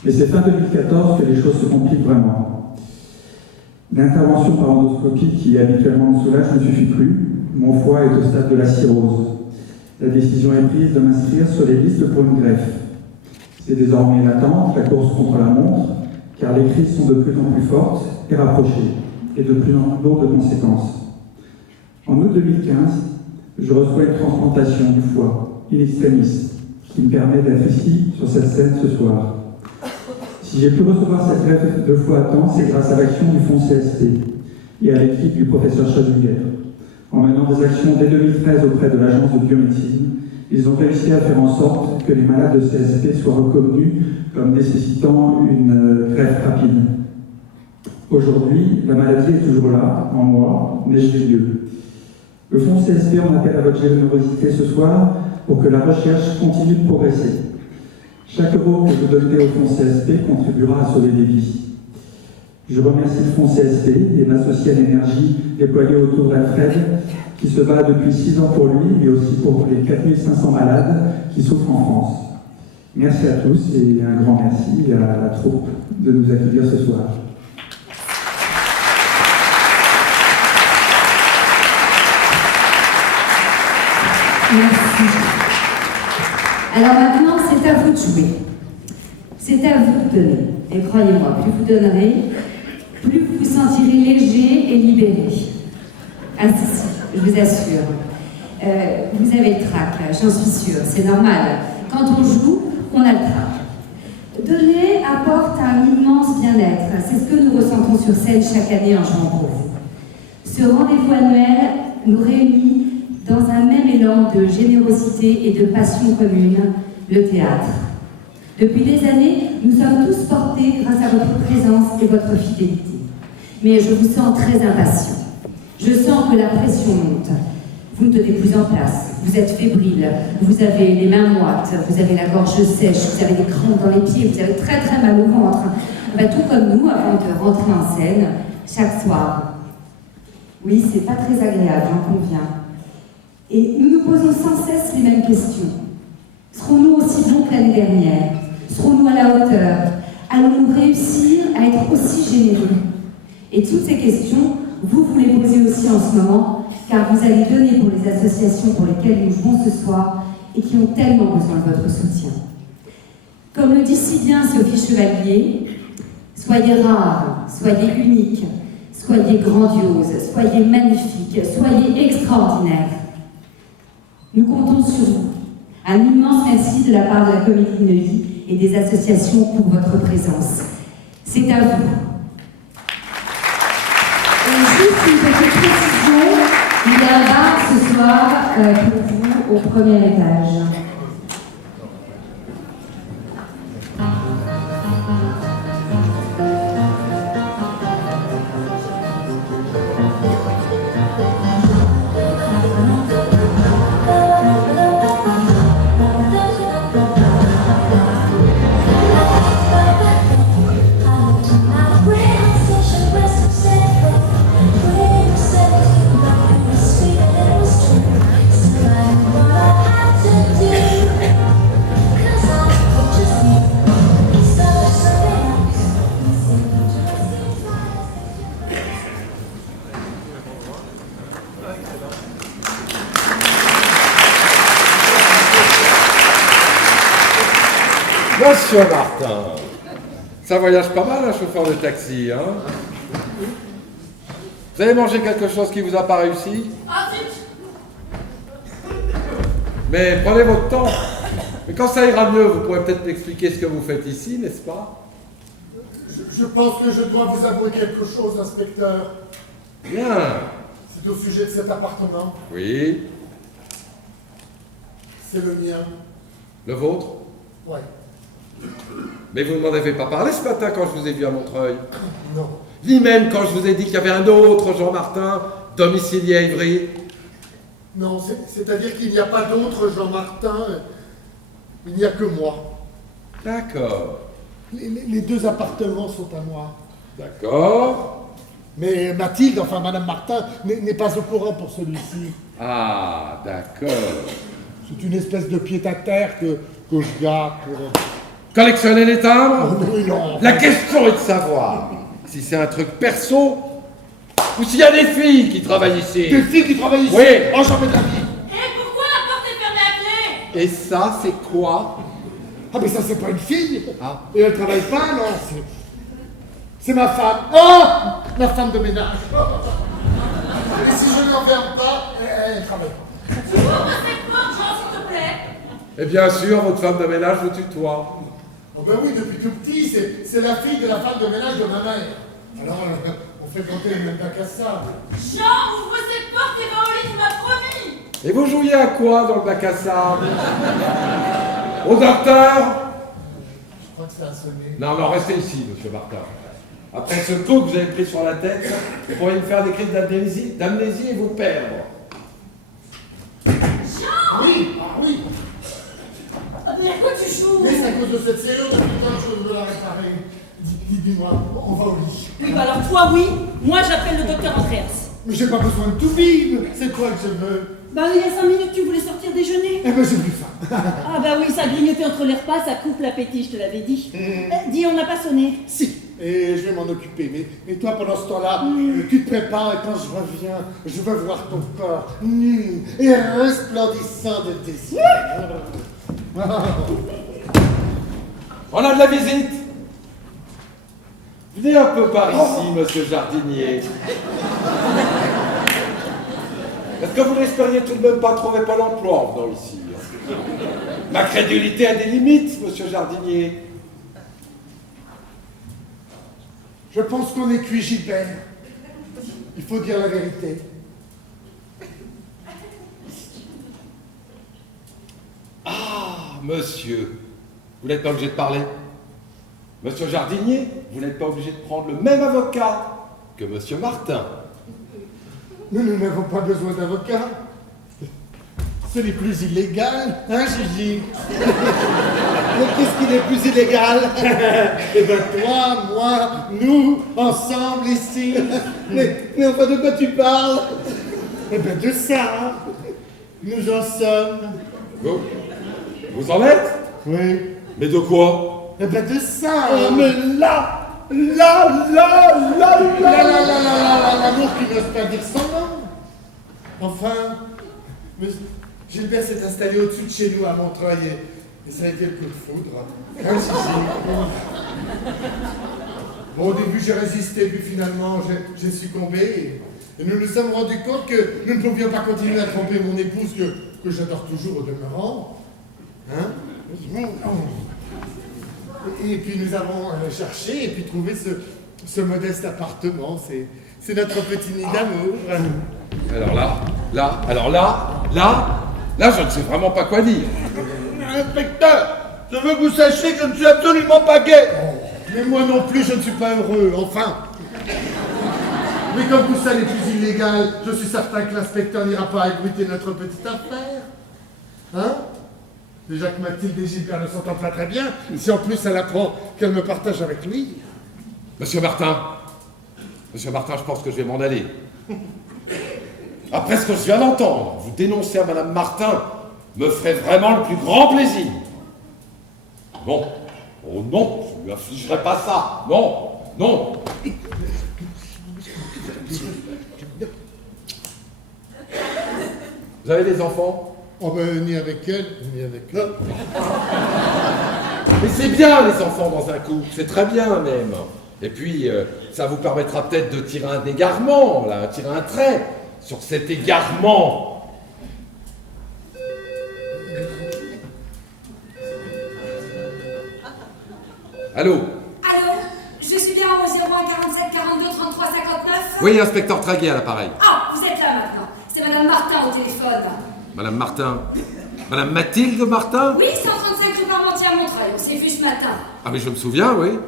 Mais c'est fin 2014 que les choses se compliquent vraiment. L'intervention par endoscopie qui habituellement me soulage ne suffit plus. Mon foie est au stade de la cirrhose. La décision est prise de m'inscrire sur les listes pour une greffe. C'est désormais l'attente, la course contre la montre, car les crises sont de plus en plus fortes et rapprochées, et de plus en plus lourdes de conséquences. En août 2015, je reçois une transplantation du foie, in extremis, qui me permet d'être ici, sur cette scène ce soir. Si j'ai pu recevoir cette greffe 2 fois à temps, c'est grâce à l'action du fonds CSP et à l'équipe du professeur Chazoulière. En menant des actions dès 2013 auprès de l'agence de biomédecine, ils ont réussi à faire en sorte que les malades de CSP soient reconnus comme nécessitant une greffe rapide. Aujourd'hui, la maladie est toujours là, en moi, mais je vais mieux. Le fonds CSP en appelle à votre générosité ce soir pour que la recherche continue de progresser. Chaque euro que vous donnez au fonds CSP contribuera à sauver des vies. Je remercie le fonds CSP et m'associe à l'énergie déployée autour d'Alfred, qui se bat depuis 6 ans pour lui, mais aussi pour les 4500 malades qui souffrent en France. Merci à tous et un grand merci à la troupe de nous accueillir ce soir. Merci. Alors maintenant, c'est à vous de jouer. C'est à vous de donner. Et croyez-moi, plus vous donnerez, plus vous vous sentirez léger et libéré. Ah si, je vous assure. Vous avez le trac, j'en suis sûre, c'est normal. Quand on joue, on a le trac. Donner apporte un immense bien-être. C'est ce que nous ressentons sur scène chaque année en jouant pour vous. Ce rendez-vous annuel nous réunit dans un même élan de générosité et de passion commune, le théâtre. Depuis des années, nous sommes tous portés grâce à votre présence et votre fidélité. mais je vous sens très impatient. Je sens que la pression monte. Vous ne tenez plus en place, vous êtes fébrile, vous avez les mains moites, vous avez la gorge sèche, vous avez des crampes dans les pieds, vous avez très très mal au ventre. Tout comme nous, avant de rentrer en scène, chaque soir. Oui, c'est pas très agréable, j'en conviens. Et nous nous posons sans cesse les mêmes questions. Serons-nous aussi bons que l'année dernière? Serons-nous à la hauteur? Allons-nous réussir à être aussi généreux? Et toutes ces questions, vous les posez aussi en ce moment, car vous allez donner pour les associations pour lesquelles nous jouons ce soir et qui ont tellement besoin de votre soutien. Comme le dit si bien Sophie Chevalier, soyez rares, soyez uniques, soyez grandioses, soyez magnifiques, soyez extraordinaires. Nous comptons sur vous. Un immense merci de la part de la Comédie de Neuilly et des associations pour votre présence. C'est à vous. Et juste une petite précision, il y a un bar ce soir pour vous au premier étage. Monsieur Martin, ça voyage pas mal un chauffeur de taxi, hein? Vous avez mangé quelque chose qui vous a pas réussi? Ah, zut! Mais prenez votre temps. Mais quand ça ira mieux, vous pourrez peut-être m'expliquer ce que vous faites ici, n'est-ce pas? Je pense que je dois vous avouer quelque chose, inspecteur. Bien. C'est au sujet de cet appartement. Oui. C'est le mien. Le vôtre? Ouais. Mais vous ne m'en avez pas parlé ce matin quand je vous ai vu à Montreuil. Non. Ni même quand je vous ai dit qu'il y avait un autre Jean Martin, domicilié à Ivry. Non, c'est-à-dire qu'il n'y a pas d'autre Jean Martin. Il n'y a que moi. D'accord. Les deux appartements sont à moi. D'accord. Mais Mathilde, enfin Madame Martin, n'est pas au courant pour celui-ci. Ah, d'accord. C'est une espèce de pied-à-terre que je garde pour... Collectionner les timbres? Oh, oui, non. La question est de savoir si c'est un truc perso ou s'il y a des filles qui travaillent ici. Des filles qui travaillent ici? Oui. Oh, j'en mets de la vie. Et pourquoi la porte est fermée à clé? Et ça, c'est quoi? Ah, mais ça, c'est pas une fille. Ah. Et elle travaille pas, non. C'est ma femme. Oh, ma femme de ménage. Et si je ne l'enferme pas, elle travaille pas. Tu ouvres cette porte, Jean, s'il te plaît? Et bien sûr, votre femme de ménage vous tutoie. Oh ben oui, depuis tout petit, c'est la fille de la femme de ménage de ma mère. Alors, on fréquentait le même bac à sable. Jean, ouvre cette porte et va au lit, tu m'as promis! Et vous jouiez à quoi dans le bac à sable? Au docteur? Je crois que ça a sonné. Non, non, restez ici, monsieur Martin. Après ce coup que vous avez pris sur la tête, vous pourriez me faire des crises d'amnésie et vous perdre. Jean! Oui, ah oui. Ah, mais à quoi tu joues? Mais c'est à cause de cette serrure depuis le temps que je veux la réparer. Dis-moi, on va au lit. Oui, bah alors toi, oui. Moi, j'appelle le docteur Andreas. Mais j'ai pas besoin de tout vivre. C'est quoi que je veux? Bah, il y a 5 minutes, tu voulais sortir déjeuner. Eh ben, j'ai plus faim. Ah, bah oui, ça grignoter entre les repas, ça coupe l'appétit, je te l'avais dit. Dis, on n'a pas sonné. Si, et je vais m'en occuper. Mais toi, pendant ce temps-là, tu te prépares et quand je reviens, je veux voir ton corps nu et resplendissant de désir. On a de la visite. Venez un peu par ici, monsieur Jardinier. Est-ce que vous n'espériez tout de même pas trouver Pôle emploi en venant ici? Ma crédulité a des limites, monsieur Jardinier. Je pense qu'on est cuit, Gilbert. Il faut dire la vérité. Ah, monsieur, vous n'êtes pas obligé de parler. Monsieur Jardinier, vous n'êtes pas obligé de prendre le même avocat. que Monsieur Martin. Nous n'avons pas besoin d'avocat. Ce n'est plus illégal, hein, Gigi? Mais qu'est-ce qui n'est plus illégal? Eh ben toi, moi, nous, ensemble ici. Mais enfin, de quoi tu parles? Eh ben de ça, nous en sommes. Vous en êtes? Oui. Mais de quoi? Eh ben de ça. Oh, mais là, l'amour qui n'ose pas dire son nom. Enfin, Gilbert s'est installé au-dessus de chez nous à Montreuil et ça a été le coup de foudre. Hein, Gigi? Bon, au début j'ai résisté, puis finalement j'ai succombé et nous nous sommes rendus compte que nous ne pouvions pas continuer à tromper mon épouse que j'adore toujours au demeurant. Hein? Et puis nous avons cherché et puis trouvé ce modeste appartement. C'est notre petit nid d'amour. Alors là, je ne sais vraiment pas quoi dire. Inspecteur, je veux que vous sachiez que je ne suis absolument pas gay. Mais moi non plus, je ne suis pas heureux, enfin. Mais comme tout ça n'est plus illégal, je suis certain que l'inspecteur n'ira pas ébruiter notre petite affaire. Hein? Déjà que Mathilde et Gilbert ne s'entendent pas très bien, si en plus elle apprend qu'elle me partage avec lui. Monsieur Martin, je pense que je vais m'en aller. Après ce que je viens d'entendre, vous dénoncer à Madame Martin me ferait vraiment le plus grand plaisir. Non. Oh non, je ne lui affligerai pas ça. Non. Vous avez des enfants? Oh ben, ni avec elle, ni avec eux. Mais c'est bien les enfants dans un couple, c'est très bien même. Et puis, ça vous permettra peut-être de tirer un égarement, là, tirer un trait sur cet égarement. Allô? Allô? Je suis bien au 01 47 42 33 59? Oui, inspecteur Traguet à l'appareil. Ah, vous êtes là maintenant. C'est Madame Martin au téléphone. Madame Martin? Madame Mathilde Martin? Oui, 135 rue Parmentier à Montreuil. On s'est vu ce matin. Ah mais je me souviens, oui.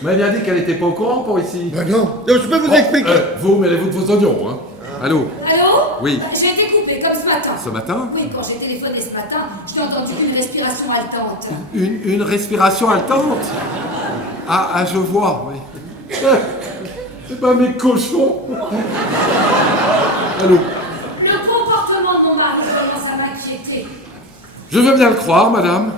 Vous m'avez bien dit qu'elle n'était pas au courant pour ici. Ben non. Je peux vous expliquer. Vous, mêlez-vous de vos oignons, hein. Allô? Allô? Oui. J'ai été coupée, comme ce matin. Ce matin? Oui, quand j'ai téléphoné ce matin, j'ai entendu une respiration haletante. Une respiration haletante? Ah, je vois, oui. C'est pas mes cochons. Allô? Le comportement de mon mari commence à m'inquiéter. Je veux bien le croire, madame.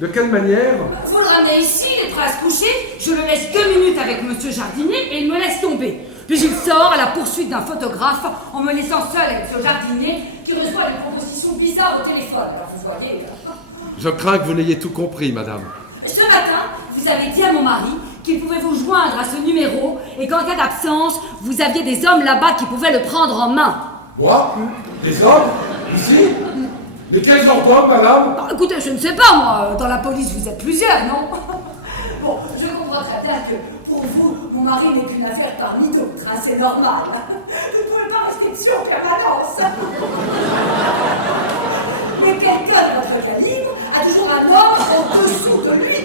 De quelle manière? Vous le ramenez ici, il est prêt à se coucher, je le laisse 2 minutes avec Monsieur Jardinier et il me laisse tomber. Puis il sort à la poursuite d'un photographe en me laissant seul avec ce jardinier qui reçoit une proposition bizarre au téléphone. Alors vous voyez... Je crains que vous n'ayez tout compris, madame. Ce matin, vous avez dit à mon mari qu'il pouvait vous joindre à ce numéro et qu'en cas d'absence, vous aviez des hommes là-bas qui pouvaient le prendre en main. Moi? Des hommes? Ici? De quels hommes, madame? Bah, écoutez, je ne sais pas, moi. Dans la police, vous êtes plusieurs, non? Bon, je comprends très bien que pour vous, mon mari n'est qu'une affaire parmi d'autres. Hein, c'est normal. Vous ne pouvez pas rester dessus en permanence. Mais quelqu'un de votre calibre a toujours un homme au-dessous de lui.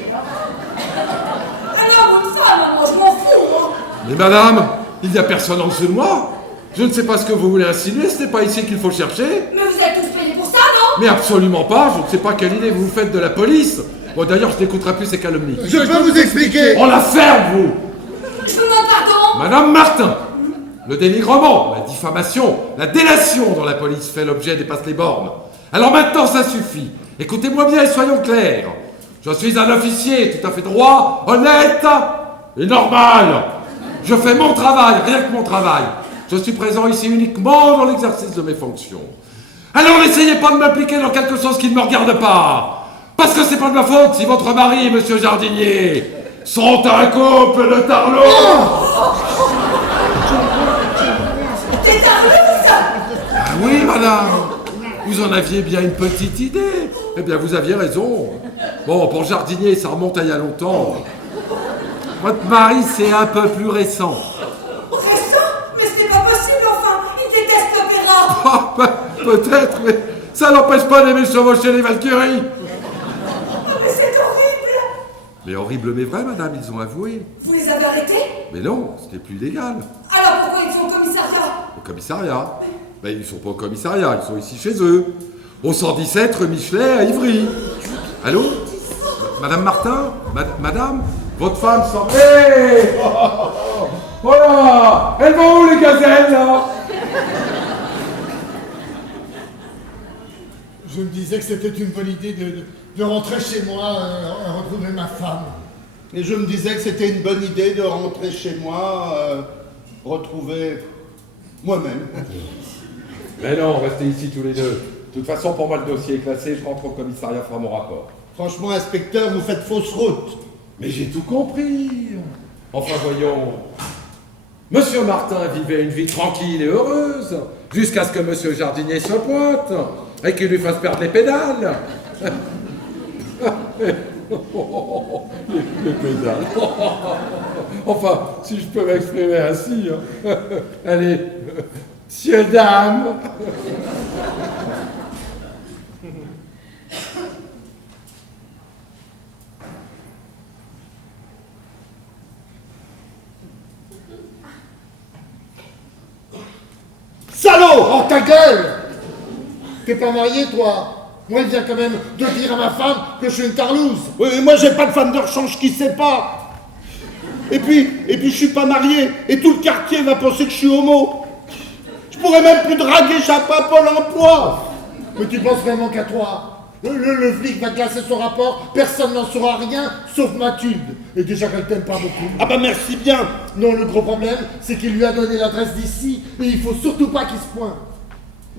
Un homme ou une femme, moi je m'en fous. Hein. Mais madame, il n'y a personne en dessous de moi. Je ne sais pas ce que vous voulez insinuer, ce n'est pas ici qu'il faut chercher. Mais vous êtes tous payés pour ça, non? Mais absolument pas, je ne sais pas quelle idée vous faites de la police. Bon, d'ailleurs, je n'écouterai plus ces calomnies. Je peux vous expliquer. On la ferme, vous. Je vous demande pardon. Madame Martin, le dénigrement, la diffamation, la délation dont la police fait l'objet dépasse les bornes. Alors maintenant, ça suffit. Écoutez-moi bien et soyons clairs. Je suis un officier tout à fait droit, honnête et normal. Je fais mon travail, rien que mon travail. Je suis présent ici uniquement dans l'exercice de mes fonctions. Alors n'essayez pas de m'impliquer dans quelque chose qui ne me regarde pas. Parce que c'est pas de ma faute si votre mari, monsieur Jardinier, sont un couple de tarlots. T'es tarlouse? Ah oui, madame. Vous en aviez bien une petite idée. Eh bien, vous aviez raison. Bon, pour Jardinier, ça remonte à il y a longtemps. Votre mari, c'est un peu plus récent. Récent? Mais c'est pas possible, enfin. Il déteste l'opéra. Ah, ben, peut-être, mais ça n'empêche pas d'aimer chevaucher les Valkyries. Oh, mais c'est horrible. Mais horrible mais vrai, madame, ils ont avoué. Vous les avez arrêtés? Mais non, c'était plus légal. Alors pourquoi ils sont au commissariat? Au commissariat? Ben, ils sont pas au commissariat, ils sont ici chez eux. Au 117 rue Michelet à Ivry. Allô? Madame Martin? Madame? Votre femme s'en... Hé! Voilà! Elles vont où les gazelles, là? Je me disais que c'était une bonne idée de rentrer chez moi et retrouver ma femme. Et je me disais que c'était une bonne idée de rentrer chez moi, retrouver moi-même. Mais non, restez ici tous les deux. De toute façon, pour moi, le dossier est classé, je rentre au commissariat, fera mon rapport. Franchement, inspecteur, vous faites fausse route. Mais j'ai tout compris. Enfin, voyons. Monsieur Martin vivait une vie tranquille et heureuse, jusqu'à ce que Monsieur Jardinier se pointe et qu'il lui fasse perdre les pédales. Les pédales. Enfin, si je peux m'exprimer ainsi. Allez, ciel d'âme. Salaud! Oh, ta gueule! T'es pas marié, toi? Moi, il vient quand même de dire à ma femme que je suis une tarlouse. Oui, mais moi, j'ai pas de femme de rechange qui sait pas. Et puis, je suis pas marié, et tout le quartier va penser que je suis homo. Je pourrais même plus draguer Chapa Pôle emploi. Mais tu penses vraiment qu'à toi? Le flic va classer son rapport, personne n'en saura rien, sauf Mathilde. Et déjà qu'elle t'aime pas beaucoup. Ah bah merci bien. Non, le gros problème, c'est qu'il lui a donné l'adresse d'ici, et il faut surtout pas qu'il se pointe.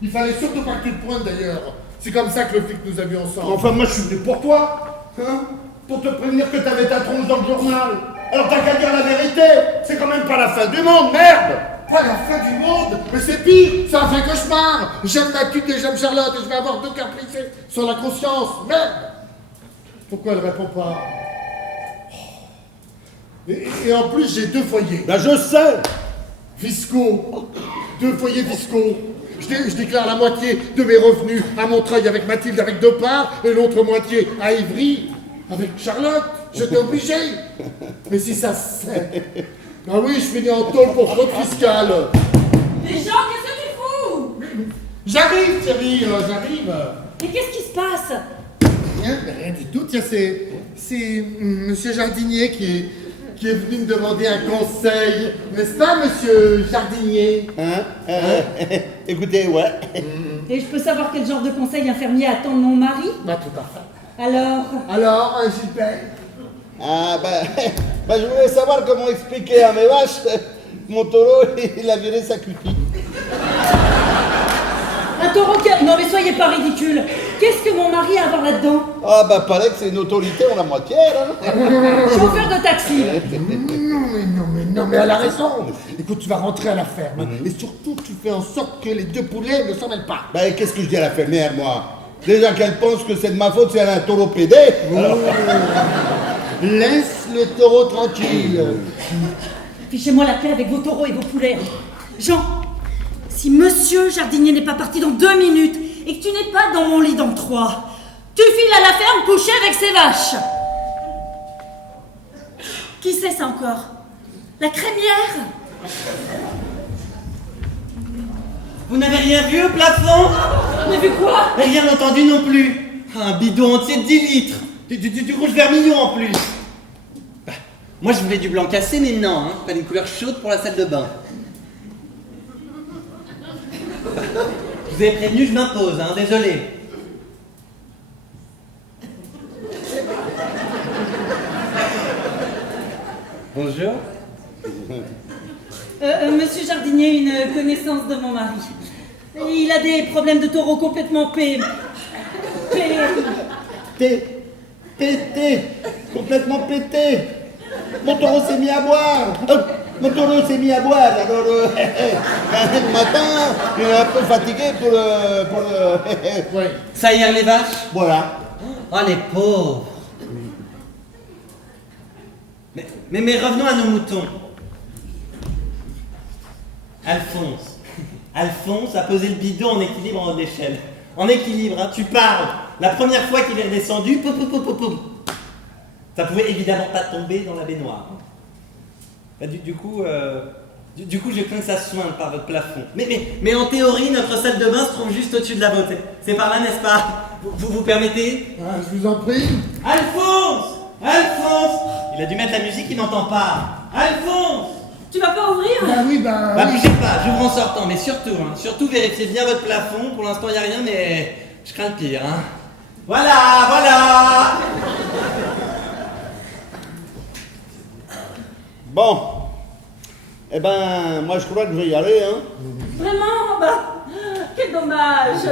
Il fallait surtout pas que tu te pointes d'ailleurs. C'est comme ça que le flic nous a vus ensemble. Enfin, moi, je suis venu pour toi, hein, pour te prévenir que t'avais ta tronche dans le journal. Alors t'as qu'à dire la vérité. C'est quand même pas la fin du monde, merde. Pas la fin du monde, mais c'est pire, c'est un vrai cauchemar. J'aime Mathilde et j'aime Charlotte et je vais avoir 2 cas plissés sur la conscience, merde. Pourquoi elle répond pas? Et en plus, j'ai 2 foyers. Ben je sais. Fiscaux. 2 foyers fiscaux. Je déclare la moitié de mes revenus à Montreuil avec Mathilde avec 2 parts et l'autre moitié à Ivry avec Charlotte. J'étais obligé. Mais si ça se sait. Ah oui, je finis en tôle pour fraude fiscale. Mais Jean, qu'est-ce que tu fous? J'arrive, chérie, j'arrive. Mais qu'est-ce qui se passe? Rien du tout. Tiens, c'est Monsieur Jardinier qui est venu me demander un conseil. N'est-ce pas, Monsieur Jardinier? Écoutez, ouais. Et je peux savoir quel genre de conseil infirmier attend de mon mari? Bah, tout à fait. Alors, Gilbert? Ah bah je voulais savoir comment expliquer à mes vaches mon taureau, il a viré sa cutie. un taureau Non mais soyez pas ridicule. Qu'est-ce que mon mari a à voir là-dedans? Ah bah paraît que c'est une autorité en la moitié, là. Chauffeur de taxi. Non, mais elle a raison. Écoute, tu vas rentrer à la ferme. Et surtout, tu fais en sorte que les 2 poulets ne s'en mêlent pas. Bah qu'est-ce que je dis à la fermière, moi? Déjà qu'elle pense que c'est de ma faute si elle a un taureau pédé. Alors... Laisse le taureau tranquille. Fichez-moi la paix avec vos taureaux et vos poulets. Jean, si Monsieur Jardinier n'est pas parti dans 2 minutes et que tu n'es pas dans mon lit dans 3, tu files à la ferme coucher avec ses vaches. Qui c'est ça encore? La crémière? Vous n'avez rien vu au plafond? On a vu quoi? Rien entendu non plus. Un bidon entier de 10 litres. Du rouge vermillon en plus. Bah, moi je voulais du blanc cassé, mais non, hein, pas une couleur chaude pour la salle de bain. Je vous ai prévenu, je m'impose, hein, désolé. Bonjour. Monsieur Jardinier, une connaissance de mon mari. Il a des problèmes de taureau complètement complètement pété. Mon taureau s'est mis à boire. Mon taureau s'est mis à boire. Alors, le matin, il est un peu fatigué pour le... Ouais. Ça y est, les vaches? Voilà. Oh, les pauvres. Mais revenons à nos moutons. Alphonse a posé le bidon en équilibre en haut d'échelle. En équilibre, hein, tu parles. La première fois qu'il est redescendu, Ça pouvait évidemment pas tomber dans la baignoire. Bah, du coup, je crains que ça sointe par votre plafond. Mais en théorie, notre salle de bain se trouve juste au-dessus de la beauté. C'est par là, n'est-ce pas? Vous permettez? Ah, je vous en prie. Alphonse! Alphonse! Il a dû mettre la musique, il n'entend pas. Alphonse! Tu vas pas ouvrir? Bah oui, bah. Bah oui. bougez pas, j'ouvre en sortant, mais surtout vérifiez bien votre plafond. Pour l'instant, il n'y a rien, mais je crains le pire. Hein. Voilà! Bon. Eh ben, moi je crois que je vais y aller, hein. Vraiment? Bah, quel dommage.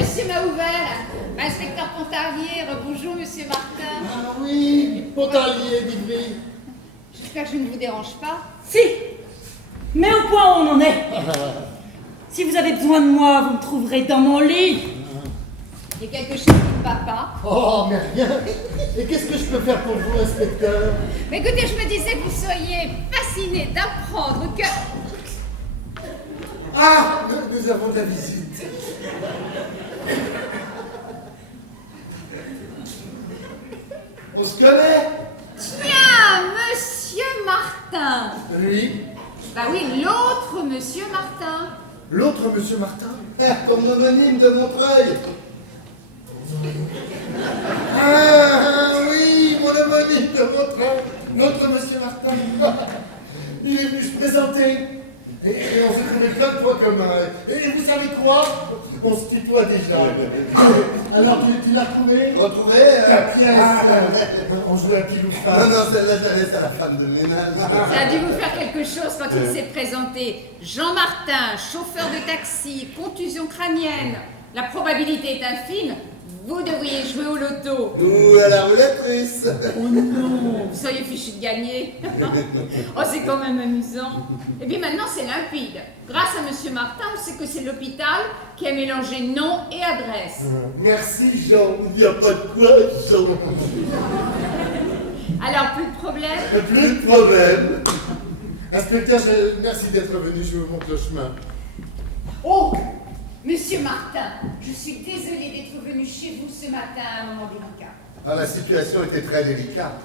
Monsieur m'a ouvert. Inspecteur Pontarlier, bonjour Monsieur Martin. Ah oui, Pontarlier, d'Ivry. J'espère que je ne vous dérange pas. Si. Mais au point où on en est. Si vous avez besoin de moi, vous me trouverez dans mon lit. Il y a quelque chose qui ne va pas. Oh, mais rien. Et qu'est-ce que je peux faire pour vous, inspecteur? Mais écoutez, je me disais que vous seriez fasciné d'apprendre que... Ah, nous avons de la visite. On se connaît? Tiens, Monsieur Martin. Lui? Bah oui, l'autre Monsieur Martin. L'autre Monsieur Martin? Comme l'homonyme de Montreuil. Ah oui, mon homonyme de Montreuil. L'autre Monsieur Martin. Il est venu se présenter. Et on s'est trouvé plein de points communs. Et vous savez quoi? On se tutoie déjà. Alors, tu l'as retrouvé? Retrouvé? La pièce. On jouait à pile ou face. Non, celle-là, je la laisse à la femme de ménage. Ça a dû vous faire quelque chose quand il s'est présenté. Jean Martin, chauffeur de taxi, contusion crânienne. La probabilité est infime. Vous devriez jouer au loto. Ou à la roulette russe. Oh non, vous seriez fichu de gagner. Oh, c'est quand même amusant. Et puis maintenant, c'est limpide. Grâce à Monsieur Martin, on sait que c'est l'hôpital qui a mélangé nom et adresse. Merci, Jean. Il n'y a pas de quoi, Jean. Alors, plus de problème? Plus de problème. Inspecteur, merci d'être venu. Je vous montre le chemin. Oh, Monsieur Martin, je suis désolée d'être venue chez vous ce matin à un moment délicat. Ah, la situation était très délicate.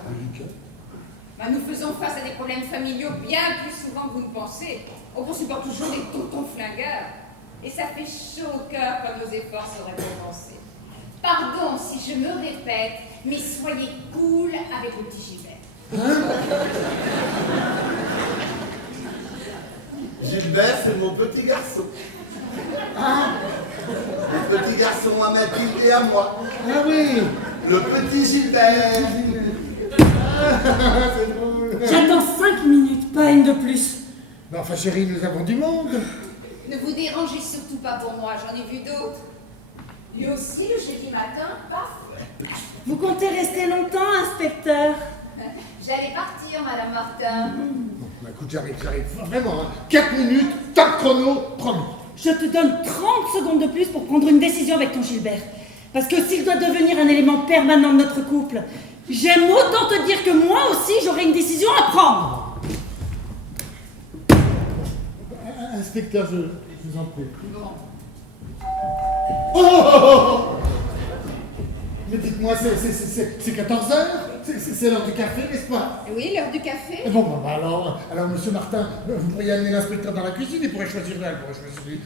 Bah, nous faisons face à des problèmes familiaux bien plus souvent que vous ne pensez. On supporte toujours des tontons flingueurs. Et ça fait chaud au cœur quand nos efforts seraient compensés. Pardon si je me répète, mais soyez cool avec le petit Gilbert. Gilbert, c'est mon petit garçon. Le petit garçon à Mathilde et à moi. Ah oui. Le petit Gilbert. C'est drôle. J'attends 5 minutes, pas une de plus. Mais enfin, chérie, nous avons du monde. Ne vous dérangez surtout pas pour moi, j'en ai vu d'autres. Lui aussi, le jeudi matin, paf. Vous comptez rester longtemps, inspecteur? J'allais partir, Madame Martin. Bah, écoute, j'arrive. Vraiment, hein. 4 minutes, top chrono, promis. Je te donne 30 secondes de plus pour prendre une décision avec ton Gilbert. Parce que s'il doit devenir un élément permanent de notre couple, j'aime autant te dire que moi aussi j'aurai une décision à prendre. Inspecteur, je vous en prie. Bon. Oh! Mais dites-moi, c'est 14 heures? C'est l'heure du café, n'est-ce pas? Oui, l'heure du café. Bon, bah alors, Monsieur Martin, vous pourriez amener l'inspecteur dans la cuisine, il pourrait choisir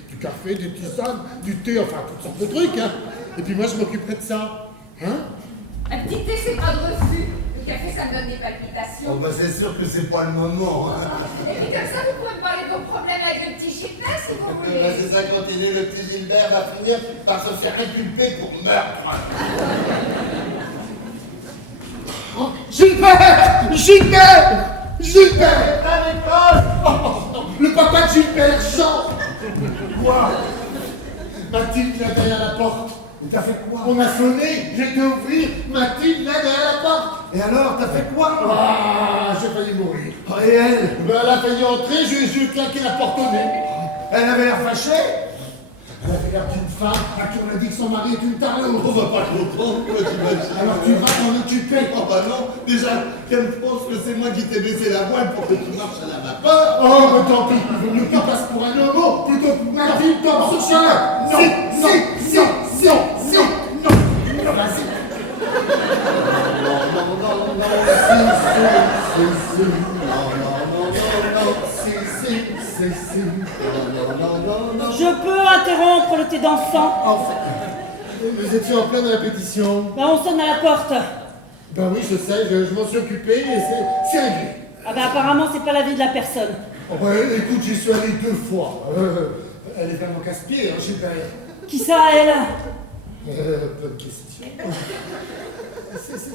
du café, des tisanes, du thé, enfin, toutes sortes de trucs, hein. Et puis moi, je m'occuperai de ça. Hein? Un petit thé, c'est pas de refus. Le café, ça me donne des palpitations. Oh, bah, c'est sûr que c'est pas le moment, hein. Et puis comme ça, vous pouvez me parler de vos problèmes avec le petit Gilbert, si vous voulez. C'est ça, continue, le petit Gilbert va finir par se faire inculper pour meurtre. Oh, Gilbert! À l'école! Le papa de Gilbert, Jean! Quoi? Mathilde, là, derrière la porte. T'as fait quoi? On a sonné, j'ai été ouvrir, Mathilde, là, derrière la porte. Et alors, t'as fait quoi? Ah, j'ai failli mourir. Oh, et elle? Ben, elle a failli entrer, je lui ai claqué la porte au nez. Elle avait l'air fâchée? Elle avait l'air d'une femme à qui on a dit que son mari est une tarlouse. On va pas comprendre, quoi, t'imagines. Alors tu vas t'en occuper. Oh bah non, déjà, qu'elle pense que c'est moi qui t'ai baissé la voile pour que tu marches à la vapeur. Oh, mais tant pis, il vaut mieux qu'il passe pour un homo plutôt que pour un type dans ce chien-là. Non, non, vas-y. Je peux interrompre le thé dansant? Enfin, vous étiez en pleine répétition. Ben, on sonne à la porte. Ben oui, je sais, je m'en suis occupé et c'est réglé. Ah ben apparemment c'est pas l'avis de la personne. Oh ben écoute, j'y suis allé 2 fois. Elle est vraiment casse-pied, hein, Gilbert. Qui ça, elle? Bonne question.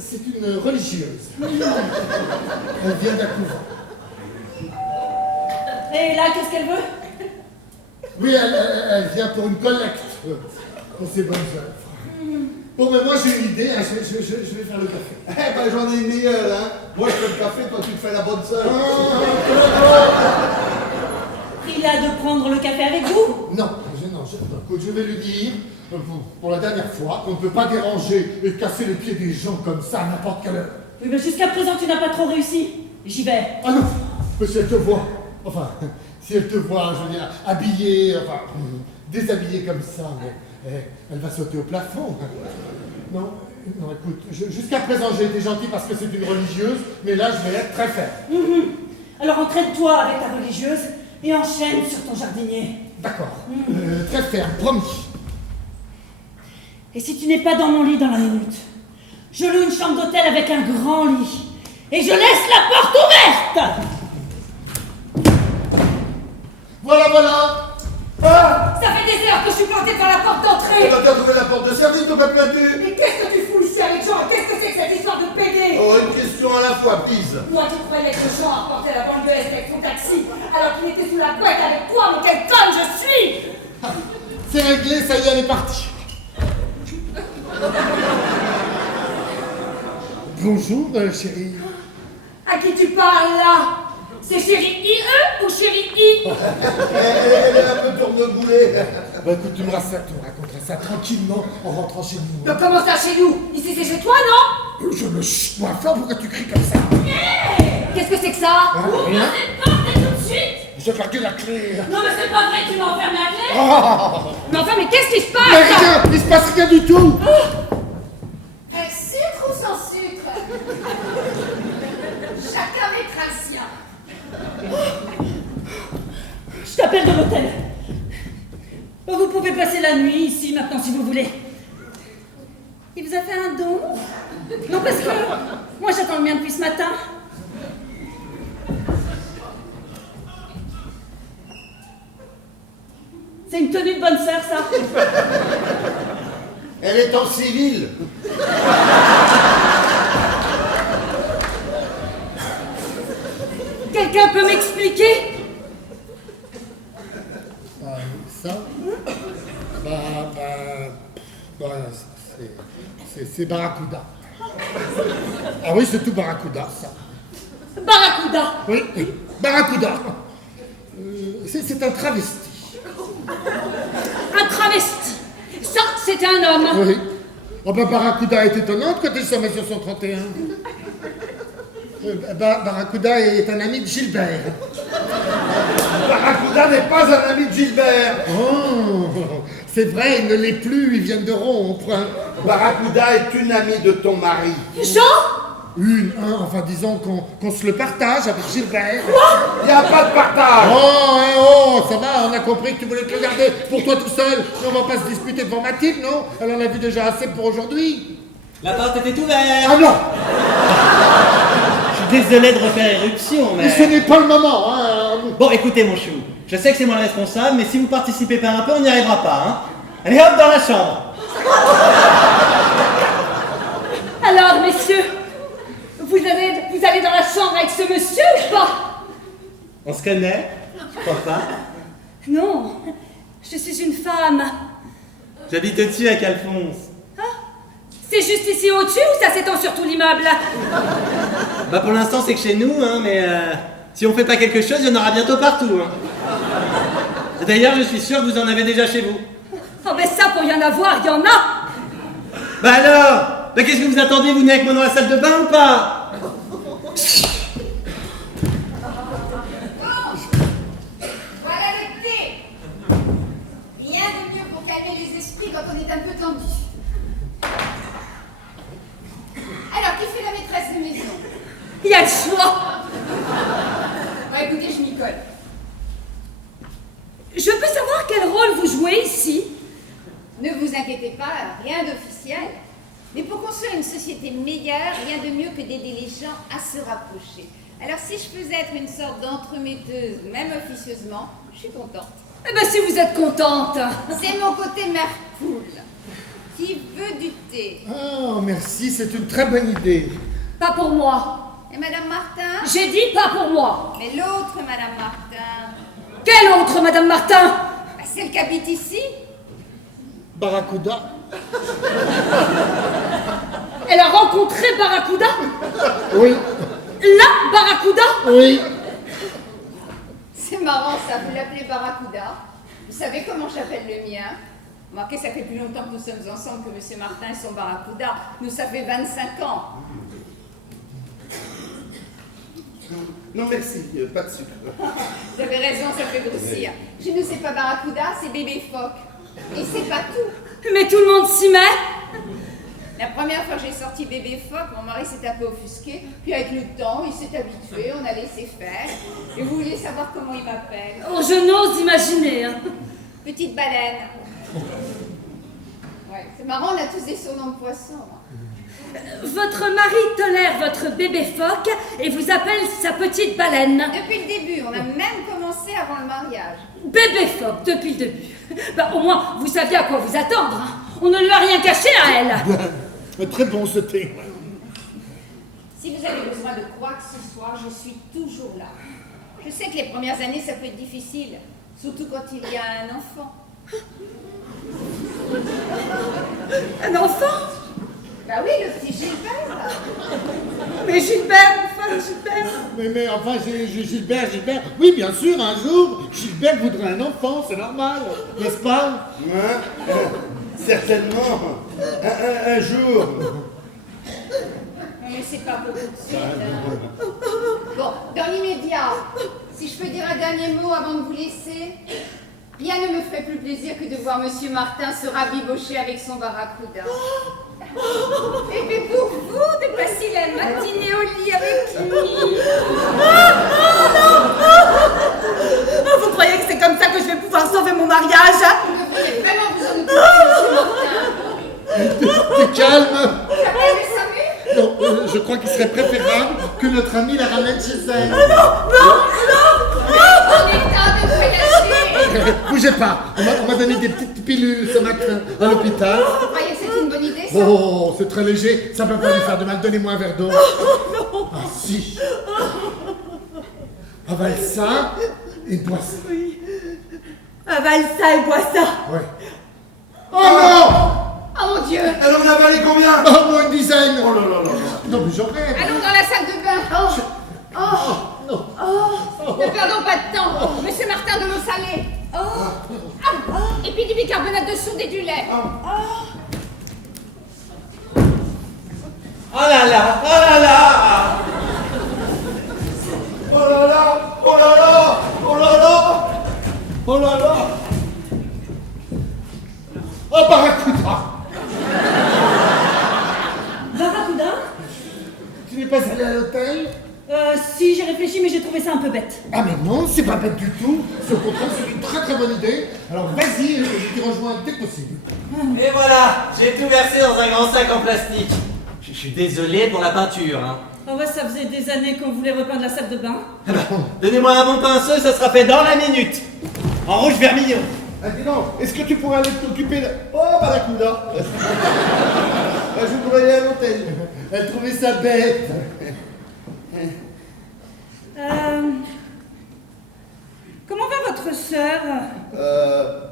C'est une religieuse. Elle vient d'un couvent. Et là, qu'est-ce qu'elle veut? Oui, elle vient pour une collecte pour ses bonnes œuvres. Bon, mais moi j'ai une idée, hein, je vais faire le café. Eh ben j'en ai une meilleure, hein. Moi je fais le café, toi tu te fais la bonne sœur. Prie-la de prendre le café avec vous? Non, je vais lui dire, pour la dernière fois, qu'on ne peut pas déranger et casser les pieds des gens comme ça à n'importe quelle heure. Oui, mais jusqu'à présent tu n'as pas trop réussi. J'y vais. Ah non, mais si elle te voit, enfin, si elle te voit, je veux dire, habillée, enfin, déshabillée comme ça, elle va sauter au plafond. Non, écoute, jusqu'à présent j'ai été gentil parce que c'est une religieuse, mais là je vais être très ferme. Alors entraîne-toi avec ta religieuse et enchaîne sur ton jardinier. D'accord, très ferme, promis. Et si tu n'es pas dans mon lit dans la minute, je loue une chambre d'hôtel avec un grand lit et je laisse la porte ouverte. Voilà. Ça fait des heures que je suis plantée devant la porte d'entrée. T'as trouvé la porte de service, t'as pas planté. Mais qu'est-ce que tu fous ici avec Jean? Qu'est-ce que c'est que cette histoire de pédé? Oh, une question à la fois, please. Moi qui croyais que Jean apportait la banlieue avec son taxi, alors qu'il était sous la couette avec toi, mais quelle conne je suis! C'est réglé, ça y est, elle est partie. Bonjour, chérie. À qui tu parles là? C'est chérie IE ou chérie I? Elle est un peu tourneboulée. Bah écoute, tu me raconteras ça tranquillement en rentrant chez nous. Mais comment ça chez nous? Ici c'est chez toi, non? Je me chute moi fort, pourquoi tu cries comme ça? Qu'est-ce que c'est que ça? Rien. Tout de suite. J'ai perdu la clé. Non mais c'est pas vrai, tu m'as enfermé la clé. Mais enfin, mais qu'est-ce qui se passe? Mais rien, il se passe rien du tout. Avec sucre ou sans sucre? Chacun mettra le sien. Je t'appelle de l'hôtel. Vous pouvez passer la nuit ici maintenant si vous voulez. Il vous a fait un don? Non, parce que moi j'attends le mien depuis ce matin. C'est une tenue de bonne sœur, ça. Elle est en civil. Quelqu'un peut m'expliquer? Ça c'est Barracuda. Ah oui, c'est tout Barracuda, ça. Barracuda. Oui, Barracuda. C'est un travesti. Un travesti. Ça, c'est un homme. Oui. Oh ben Barracuda est étonnante quand il s'en met sur son 31. Barracuda est un ami de Gilbert. Barracuda n'est pas un ami de Gilbert. Oh, c'est vrai, il ne l'est plus, ils viennent de rompre. Barracuda est une amie de ton mari. Jean? Enfin disons qu'on se le partage avec Gilbert. Il n'y a pas de partage. Oh, ça va, on a compris que tu voulais te le garder pour toi tout seul. On va pas se disputer devant Mathilde, non? Elle en a vu déjà assez pour aujourd'hui. La porte était ouverte. Ah non! Je suis désolé de refaire éruption, mais... Ce n'est pas le moment, hein. Bon, écoutez, mon chou. Je sais que c'est moi le responsable, mais si vous participez pas un peu, on n'y arrivera pas, hein. Allez, hop, dans la chambre. Alors, messieurs, vous allez dans la chambre avec ce monsieur ou pas? On se connaît? Je crois pas. Non, je suis une femme. J'habite au-dessus avec Alphonse. C'est juste ici au-dessus ou ça s'étend sur tout l'immeuble? Bah pour l'instant c'est que chez nous, hein, mais si on fait pas quelque chose, il y en aura bientôt partout. Hein. D'ailleurs, je suis sûr que vous en avez déjà chez vous. Oh, mais ça, pour y en avoir, il y en a. Bah alors, bah qu'est-ce que vous attendez? Vous venez avec moi dans la salle de bain ou pas? Voilà le thé. Rien de mieux pour calmer les esprits quand on est un peu tendu. Alors, qui fait la maîtresse de maison? Il y a le choix. Bon, écoutez, je m'y colle. Je peux savoir quel rôle vous jouez ici? Ne vous inquiétez pas, rien d'officiel. Mais pour construire une société meilleure, rien de mieux que d'aider les gens à se rapprocher. Alors si je peux être une sorte d'entremetteuse, même officieusement, je suis contente. Eh ben si vous êtes contente. C'est mon côté mère poule. Qui veut du thé? Oh, merci, c'est une très bonne idée. Pas pour moi. Et Madame Martin? J'ai dit pas pour moi. Mais l'autre Madame Martin? Quelle autre Madame Martin? Bah, celle qui habite ici? Barracuda. Elle a rencontré Barracuda? Oui. La Barracuda? Oui. C'est marrant ça, vous l'appelez Barracuda. Vous savez comment j'appelle le mien? Remarquez, ça fait plus longtemps que nous sommes ensemble que M. Martin et son Barracuda. Nous, ça fait 25 ans. Non, merci, pas de sucre. Vous avez raison, ça fait grossir. Je ne sais pas Barracuda, c'est bébé phoque. Et c'est pas tout. Mais tout le monde s'y met. La première fois que j'ai sorti bébé phoque, mon mari s'est un peu offusqué. Puis avec le temps, il s'est habitué, on a laissé faire. Et vous voulez savoir comment il m'appelle? Oh, je n'ose imaginer. Hein. Petite baleine. Ouais, c'est marrant, on a tous des surnoms de poissons. Votre mari tolère votre bébé phoque et vous appelle sa petite baleine. Depuis le début, on a même commencé avant le mariage. Bébé phoque, depuis le début. Bah, au moins, vous saviez à quoi vous attendre. Hein. On ne lui a rien caché à elle. Très bon ce thé. Si vous avez besoin de quoi que ce soit, je suis toujours là. Je sais que les premières années, ça peut être difficile, surtout quand il y a un enfant. Un enfant? Bah oui, le petit Gilbert. Mais Gilbert, enfin Gilbert. Mais enfin, Gilbert. Oui, bien sûr, un jour, Gilbert voudrait un enfant, c'est normal, n'est-ce pas? Ouais, certainement. Un jour. Mais c'est pas pour tout de suite. Hein. Bon, dans l'immédiat, si je peux dire un dernier mot avant de vous laisser, rien ne me ferait plus plaisir que de voir Monsieur Martin se rabibocher avec son Barracuda. Et puis pour vous, de passer la matinée au lit avec lui. Vous croyez que c'est comme ça que je vais pouvoir sauver mon mariage? Vous devriez vraiment vous en occuper, Monsieur Martin. T'es calme. J'appelle le SAMU? Non, je crois qu'il serait préférable que notre amie la ramène chez elle. En état de voyager. Bougez pas, on m'a donné des petites pilules ce matin à l'hôpital. Vous croyez que c'est une bonne idée, ça? Oh, c'est très léger, ça peut pas lui faire de mal. Donnez-moi un verre d'eau. Ah si. Avale ça et bois ça. Oui. Avale ça et bois ça. Ouais. Oh non! Oh mon Dieu! Alors on a avalé combien? Oh, moins une dizaine. Oh là là là là. Non mais j'aurais. Allons dans la salle de bain. Ne perdons pas de temps. Monsieur Martin, de l'eau salée. Et puis du bicarbonate de soude et du lait. Oh là là, oh là là. Oh là là, oh là là, oh là là, oh là là. Oh, Barracuda. Barracuda? Tu n'es pas allé à l'hôtel? Si, j'ai réfléchi, mais j'ai trouvé ça un peu bête. Ah mais non, c'est pas bête du tout. C'est au contraire, c'est une très très bonne idée. Alors vas-y, je t'y rejoins dès que possible. Et voilà, j'ai tout versé dans un grand sac en plastique. Je suis désolé pour la peinture, hein. Oh ouais, ça faisait des années qu'on voulait repeindre la salle de bain. Donnez-moi un bon pinceau, ça sera fait dans la minute. En rouge vermillon. Ah dis donc, est-ce que tu pourrais aller t'occuper de... Oh, Barracuda. Je voudrais aller à l'hôtel. Elle trouvait ça bête. Comment va votre sœur?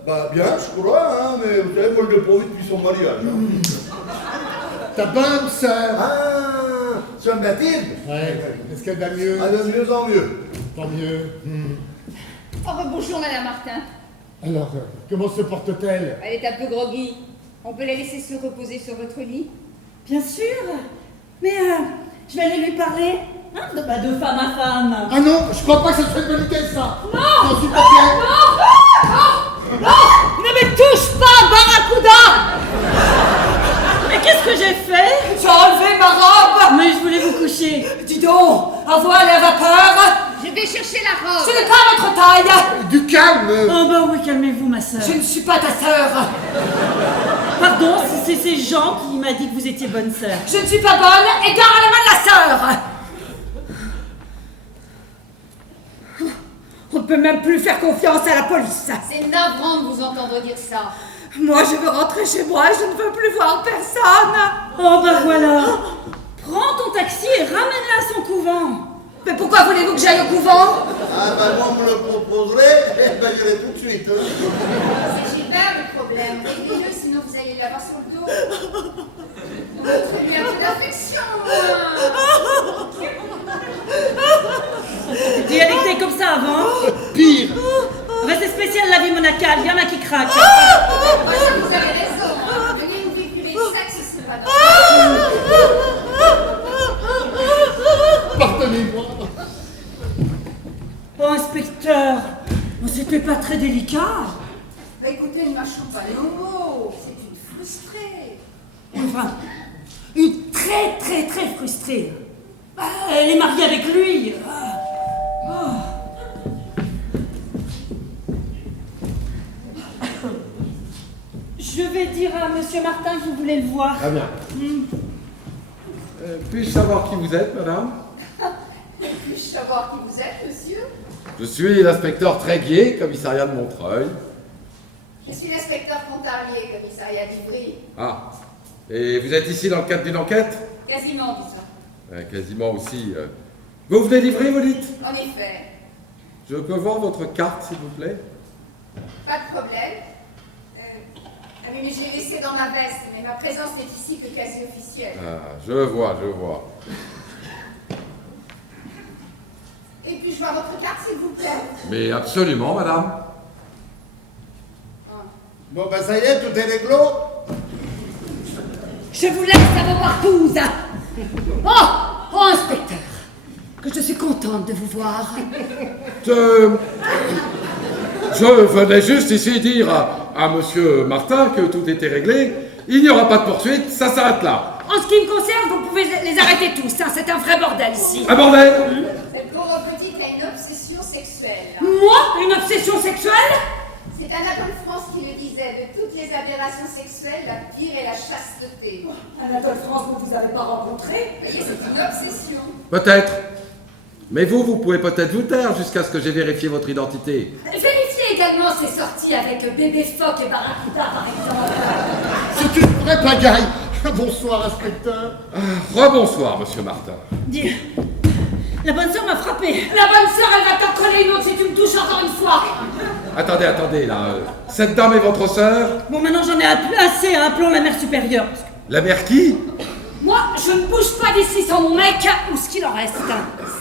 Bah bien, je crois, hein, mais vous savez, moi je l'ai pas vu depuis son mariage. Hein. Ta bonne sœur. Ah, sœur Mathilde. Ouais, est-ce qu'elle va mieux? Ah, de mieux en mieux. Tant mieux. Oh, bonjour, Madame Martin. Alors, comment se porte-t-elle? Elle est un peu groggy. On peut la laisser se reposer sur votre lit? Bien sûr. Mais je vais aller lui parler. Hein, de femme à femme. Ah non, je crois pas que ce soit une bonne idée, ça. Non, s'il te plaît. Non, ne me touche pas, Barracuda. Mais qu'est-ce que j'ai fait? Tu as enlevé ma robe. Mais je voulais vous coucher. Dis donc, envoie la vapeur. Je vais chercher la robe. Ce n'est pas votre taille. Du calme. Oh bah oui, calmez-vous, ma sœur. Je ne suis pas ta sœur. Pardon, c'est Jean qui m'a dit que vous étiez bonne sœur. Je ne suis pas bonne et garde à la main de la sœur. On ne peut même plus faire confiance à la police. C'est navrant de vous entendre dire ça. Moi, je veux rentrer chez moi et je ne veux plus voir personne. Oh bah voilà. Prends ton taxi et ramène-la à son couvent. Mais pourquoi voulez-vous que j'aille au couvent? Ah bah moi, on me le proposerait, eh ben j'irai tout de suite. Hein. C'est Gilbert le problème. Réglez-le, sinon vous allez l'avoir sur le dos. Montrez-lui un peu d'affection. Tu as été comme ça avant? Pire. Bah, c'est spécial la vie monacale, il y en a qui craquent. Vous avez raison. Donner une vie privée de sexe, c'est pas normal. Pardonnez-moi. Oh, inspecteur, oh, c'était pas très délicat. Bah écoutez, ne mâchons pas nos mots. C'est une frustrée. Enfin, une très frustrée. Bah, elle est mariée avec lui. Je vais dire à Monsieur Martin que vous voulez le voir. Très bien. Puis-je savoir qui vous êtes, madame? Puis-je savoir qui vous êtes, monsieur? Je suis l'inspecteur Tréguier, commissariat de Montreuil. Je suis l'inspecteur Pontarlier, commissariat d'Ivry. Ah, et vous êtes ici dans le cadre d'une enquête? Quasiment, tout ça. Quasiment aussi. Vous venez d'Ivry, vous dites? En effet. Je peux voir votre carte, s'il vous plaît? Pas de problème. Ah oui, mais je l'ai laissé dans ma veste, mais ma présence n'est ici que quasi officielle. Ah, je vois. Et puis-je voir votre carte, s'il vous plaît? Mais absolument, madame. Bon bah ça y est, tout est réglo. Je vous laisse à vos partouzes. Oh, inspecteur, que je suis contente de vous voir. Je venais juste ici dire à monsieur Martin que tout était réglé. Il n'y aura pas de poursuite, ça s'arrête là. En ce qui me concerne, vous pouvez les arrêter tous. Hein, c'est un vrai bordel ici. Un bordel? Cette pauvre petite a une obsession sexuelle. Moi? Une obsession sexuelle? C'est Anatole France qui le disait. De toutes les aberrations sexuelles, la pire est la chasteté. Anatole France, vous ne vous avez pas rencontré? Vous voyez, c'est une obsession. Peut-être. Mais vous pouvez peut-être vous taire jusqu'à ce que j'ai vérifié votre identité. Vérifiez également ses sorties avec Bébé Phoque et Barracuda, par exemple. C'est une vraie pagaille. Bonsoir, inspecteur. Rebonsoir, monsieur Martin. Dis, la bonne sœur m'a frappé. La bonne sœur, elle va t'en coller une autre si tu me touches encore une fois. Attendez, là. Cette dame est votre sœur? Bon, maintenant j'en ai assez, hein, appelons la mère supérieure. La mère qui? Moi, je ne bouge pas d'ici sans mon mec, ou ce qu'il en reste.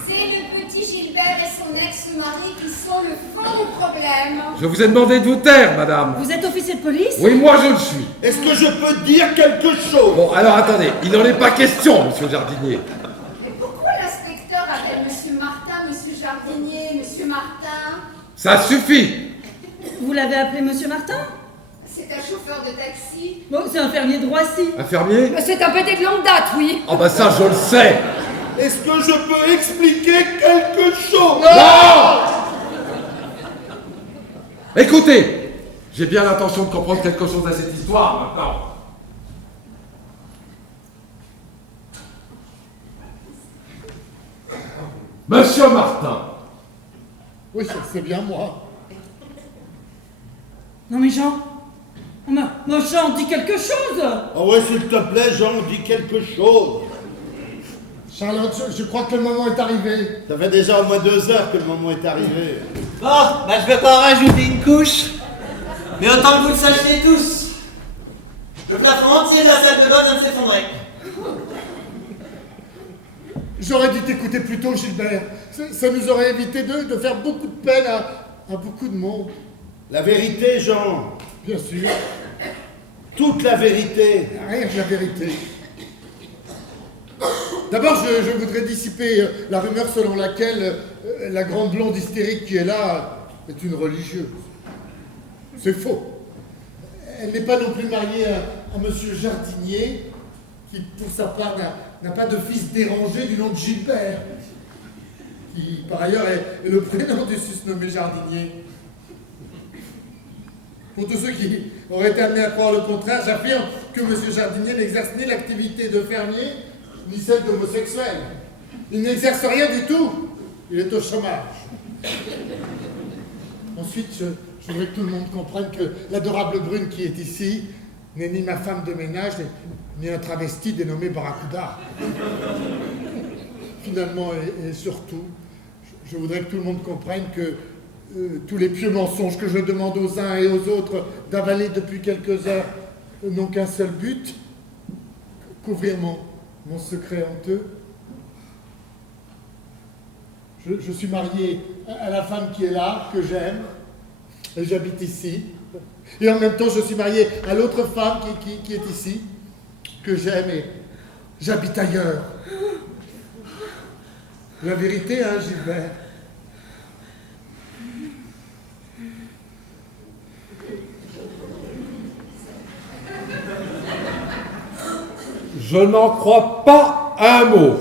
C'est le petit Gilbert et son ex-mari qui sont le fond du problème. Je vous ai demandé de vous taire, madame. Vous êtes officier de police? Oui, moi je le suis. Est-ce que je peux dire quelque chose? Bon, alors attendez, il n'en est pas question, monsieur le jardinier. Mais pourquoi l'inspecteur appelle Monsieur Martin, Monsieur Jardinier, Monsieur Martin? Ça suffit. Vous l'avez appelé Monsieur Martin? C'est un chauffeur de taxi. Bon, c'est un fermier de Roissy. Un fermier? C'est un pété de longue date, oui. Ah bah ça, je le sais. Est-ce que je peux expliquer quelque chose? Non! Écoutez, j'ai bien l'intention de comprendre quelque chose à cette histoire, maintenant. Monsieur Martin. Oui, c'est bien moi. Non mais Jean, Jean, dis quelque chose. Oh ouais, s'il te plaît, Jean, dis quelque chose. Charlotte, je crois que le moment est arrivé. Ça fait déjà au moins 2 heures que le moment est arrivé. Bon, bah je vais pas en rajouter une couche. Mais autant que vous le sachiez tous, le plafond entier de la salle de bain vient de s'effondrer. J'aurais dû t'écouter plus tôt, Gilbert. Ça nous aurait évité de faire beaucoup de peine à beaucoup de monde. La vérité, Jean. Bien sûr. Toute la vérité. Rien que la vérité. D'abord, je voudrais dissiper la rumeur selon laquelle la grande blonde hystérique qui est là est une religieuse. C'est faux. Elle n'est pas non plus mariée à monsieur Jardinier, qui, pour sa part, n'a pas de fils dérangé du nom de Gilbert, qui, par ailleurs, est le prénom du susnommé Jardinier. Pour tous ceux qui auraient été amenés à croire le contraire, j'affirme que monsieur Jardinier n'exerce ni l'activité de fermier, ni celle d'homosexuel. Il n'exerce rien du tout. Il est au chômage. Ensuite, je voudrais que tout le monde comprenne que l'adorable brune qui est ici n'est ni ma femme de ménage, ni un travesti dénommé Barracuda. Finalement, et surtout, je voudrais que tout le monde comprenne que tous les pieux mensonges que je demande aux uns et aux autres d'avaler depuis quelques heures n'ont qu'un seul but, couvrir mon secret honteux. Je suis marié à la femme qui est là, que j'aime, et j'habite ici. Et en même temps, je suis marié à l'autre femme qui est ici, que j'aime, et j'habite ailleurs. La vérité, hein, Gilbert? Je n'en crois pas un mot.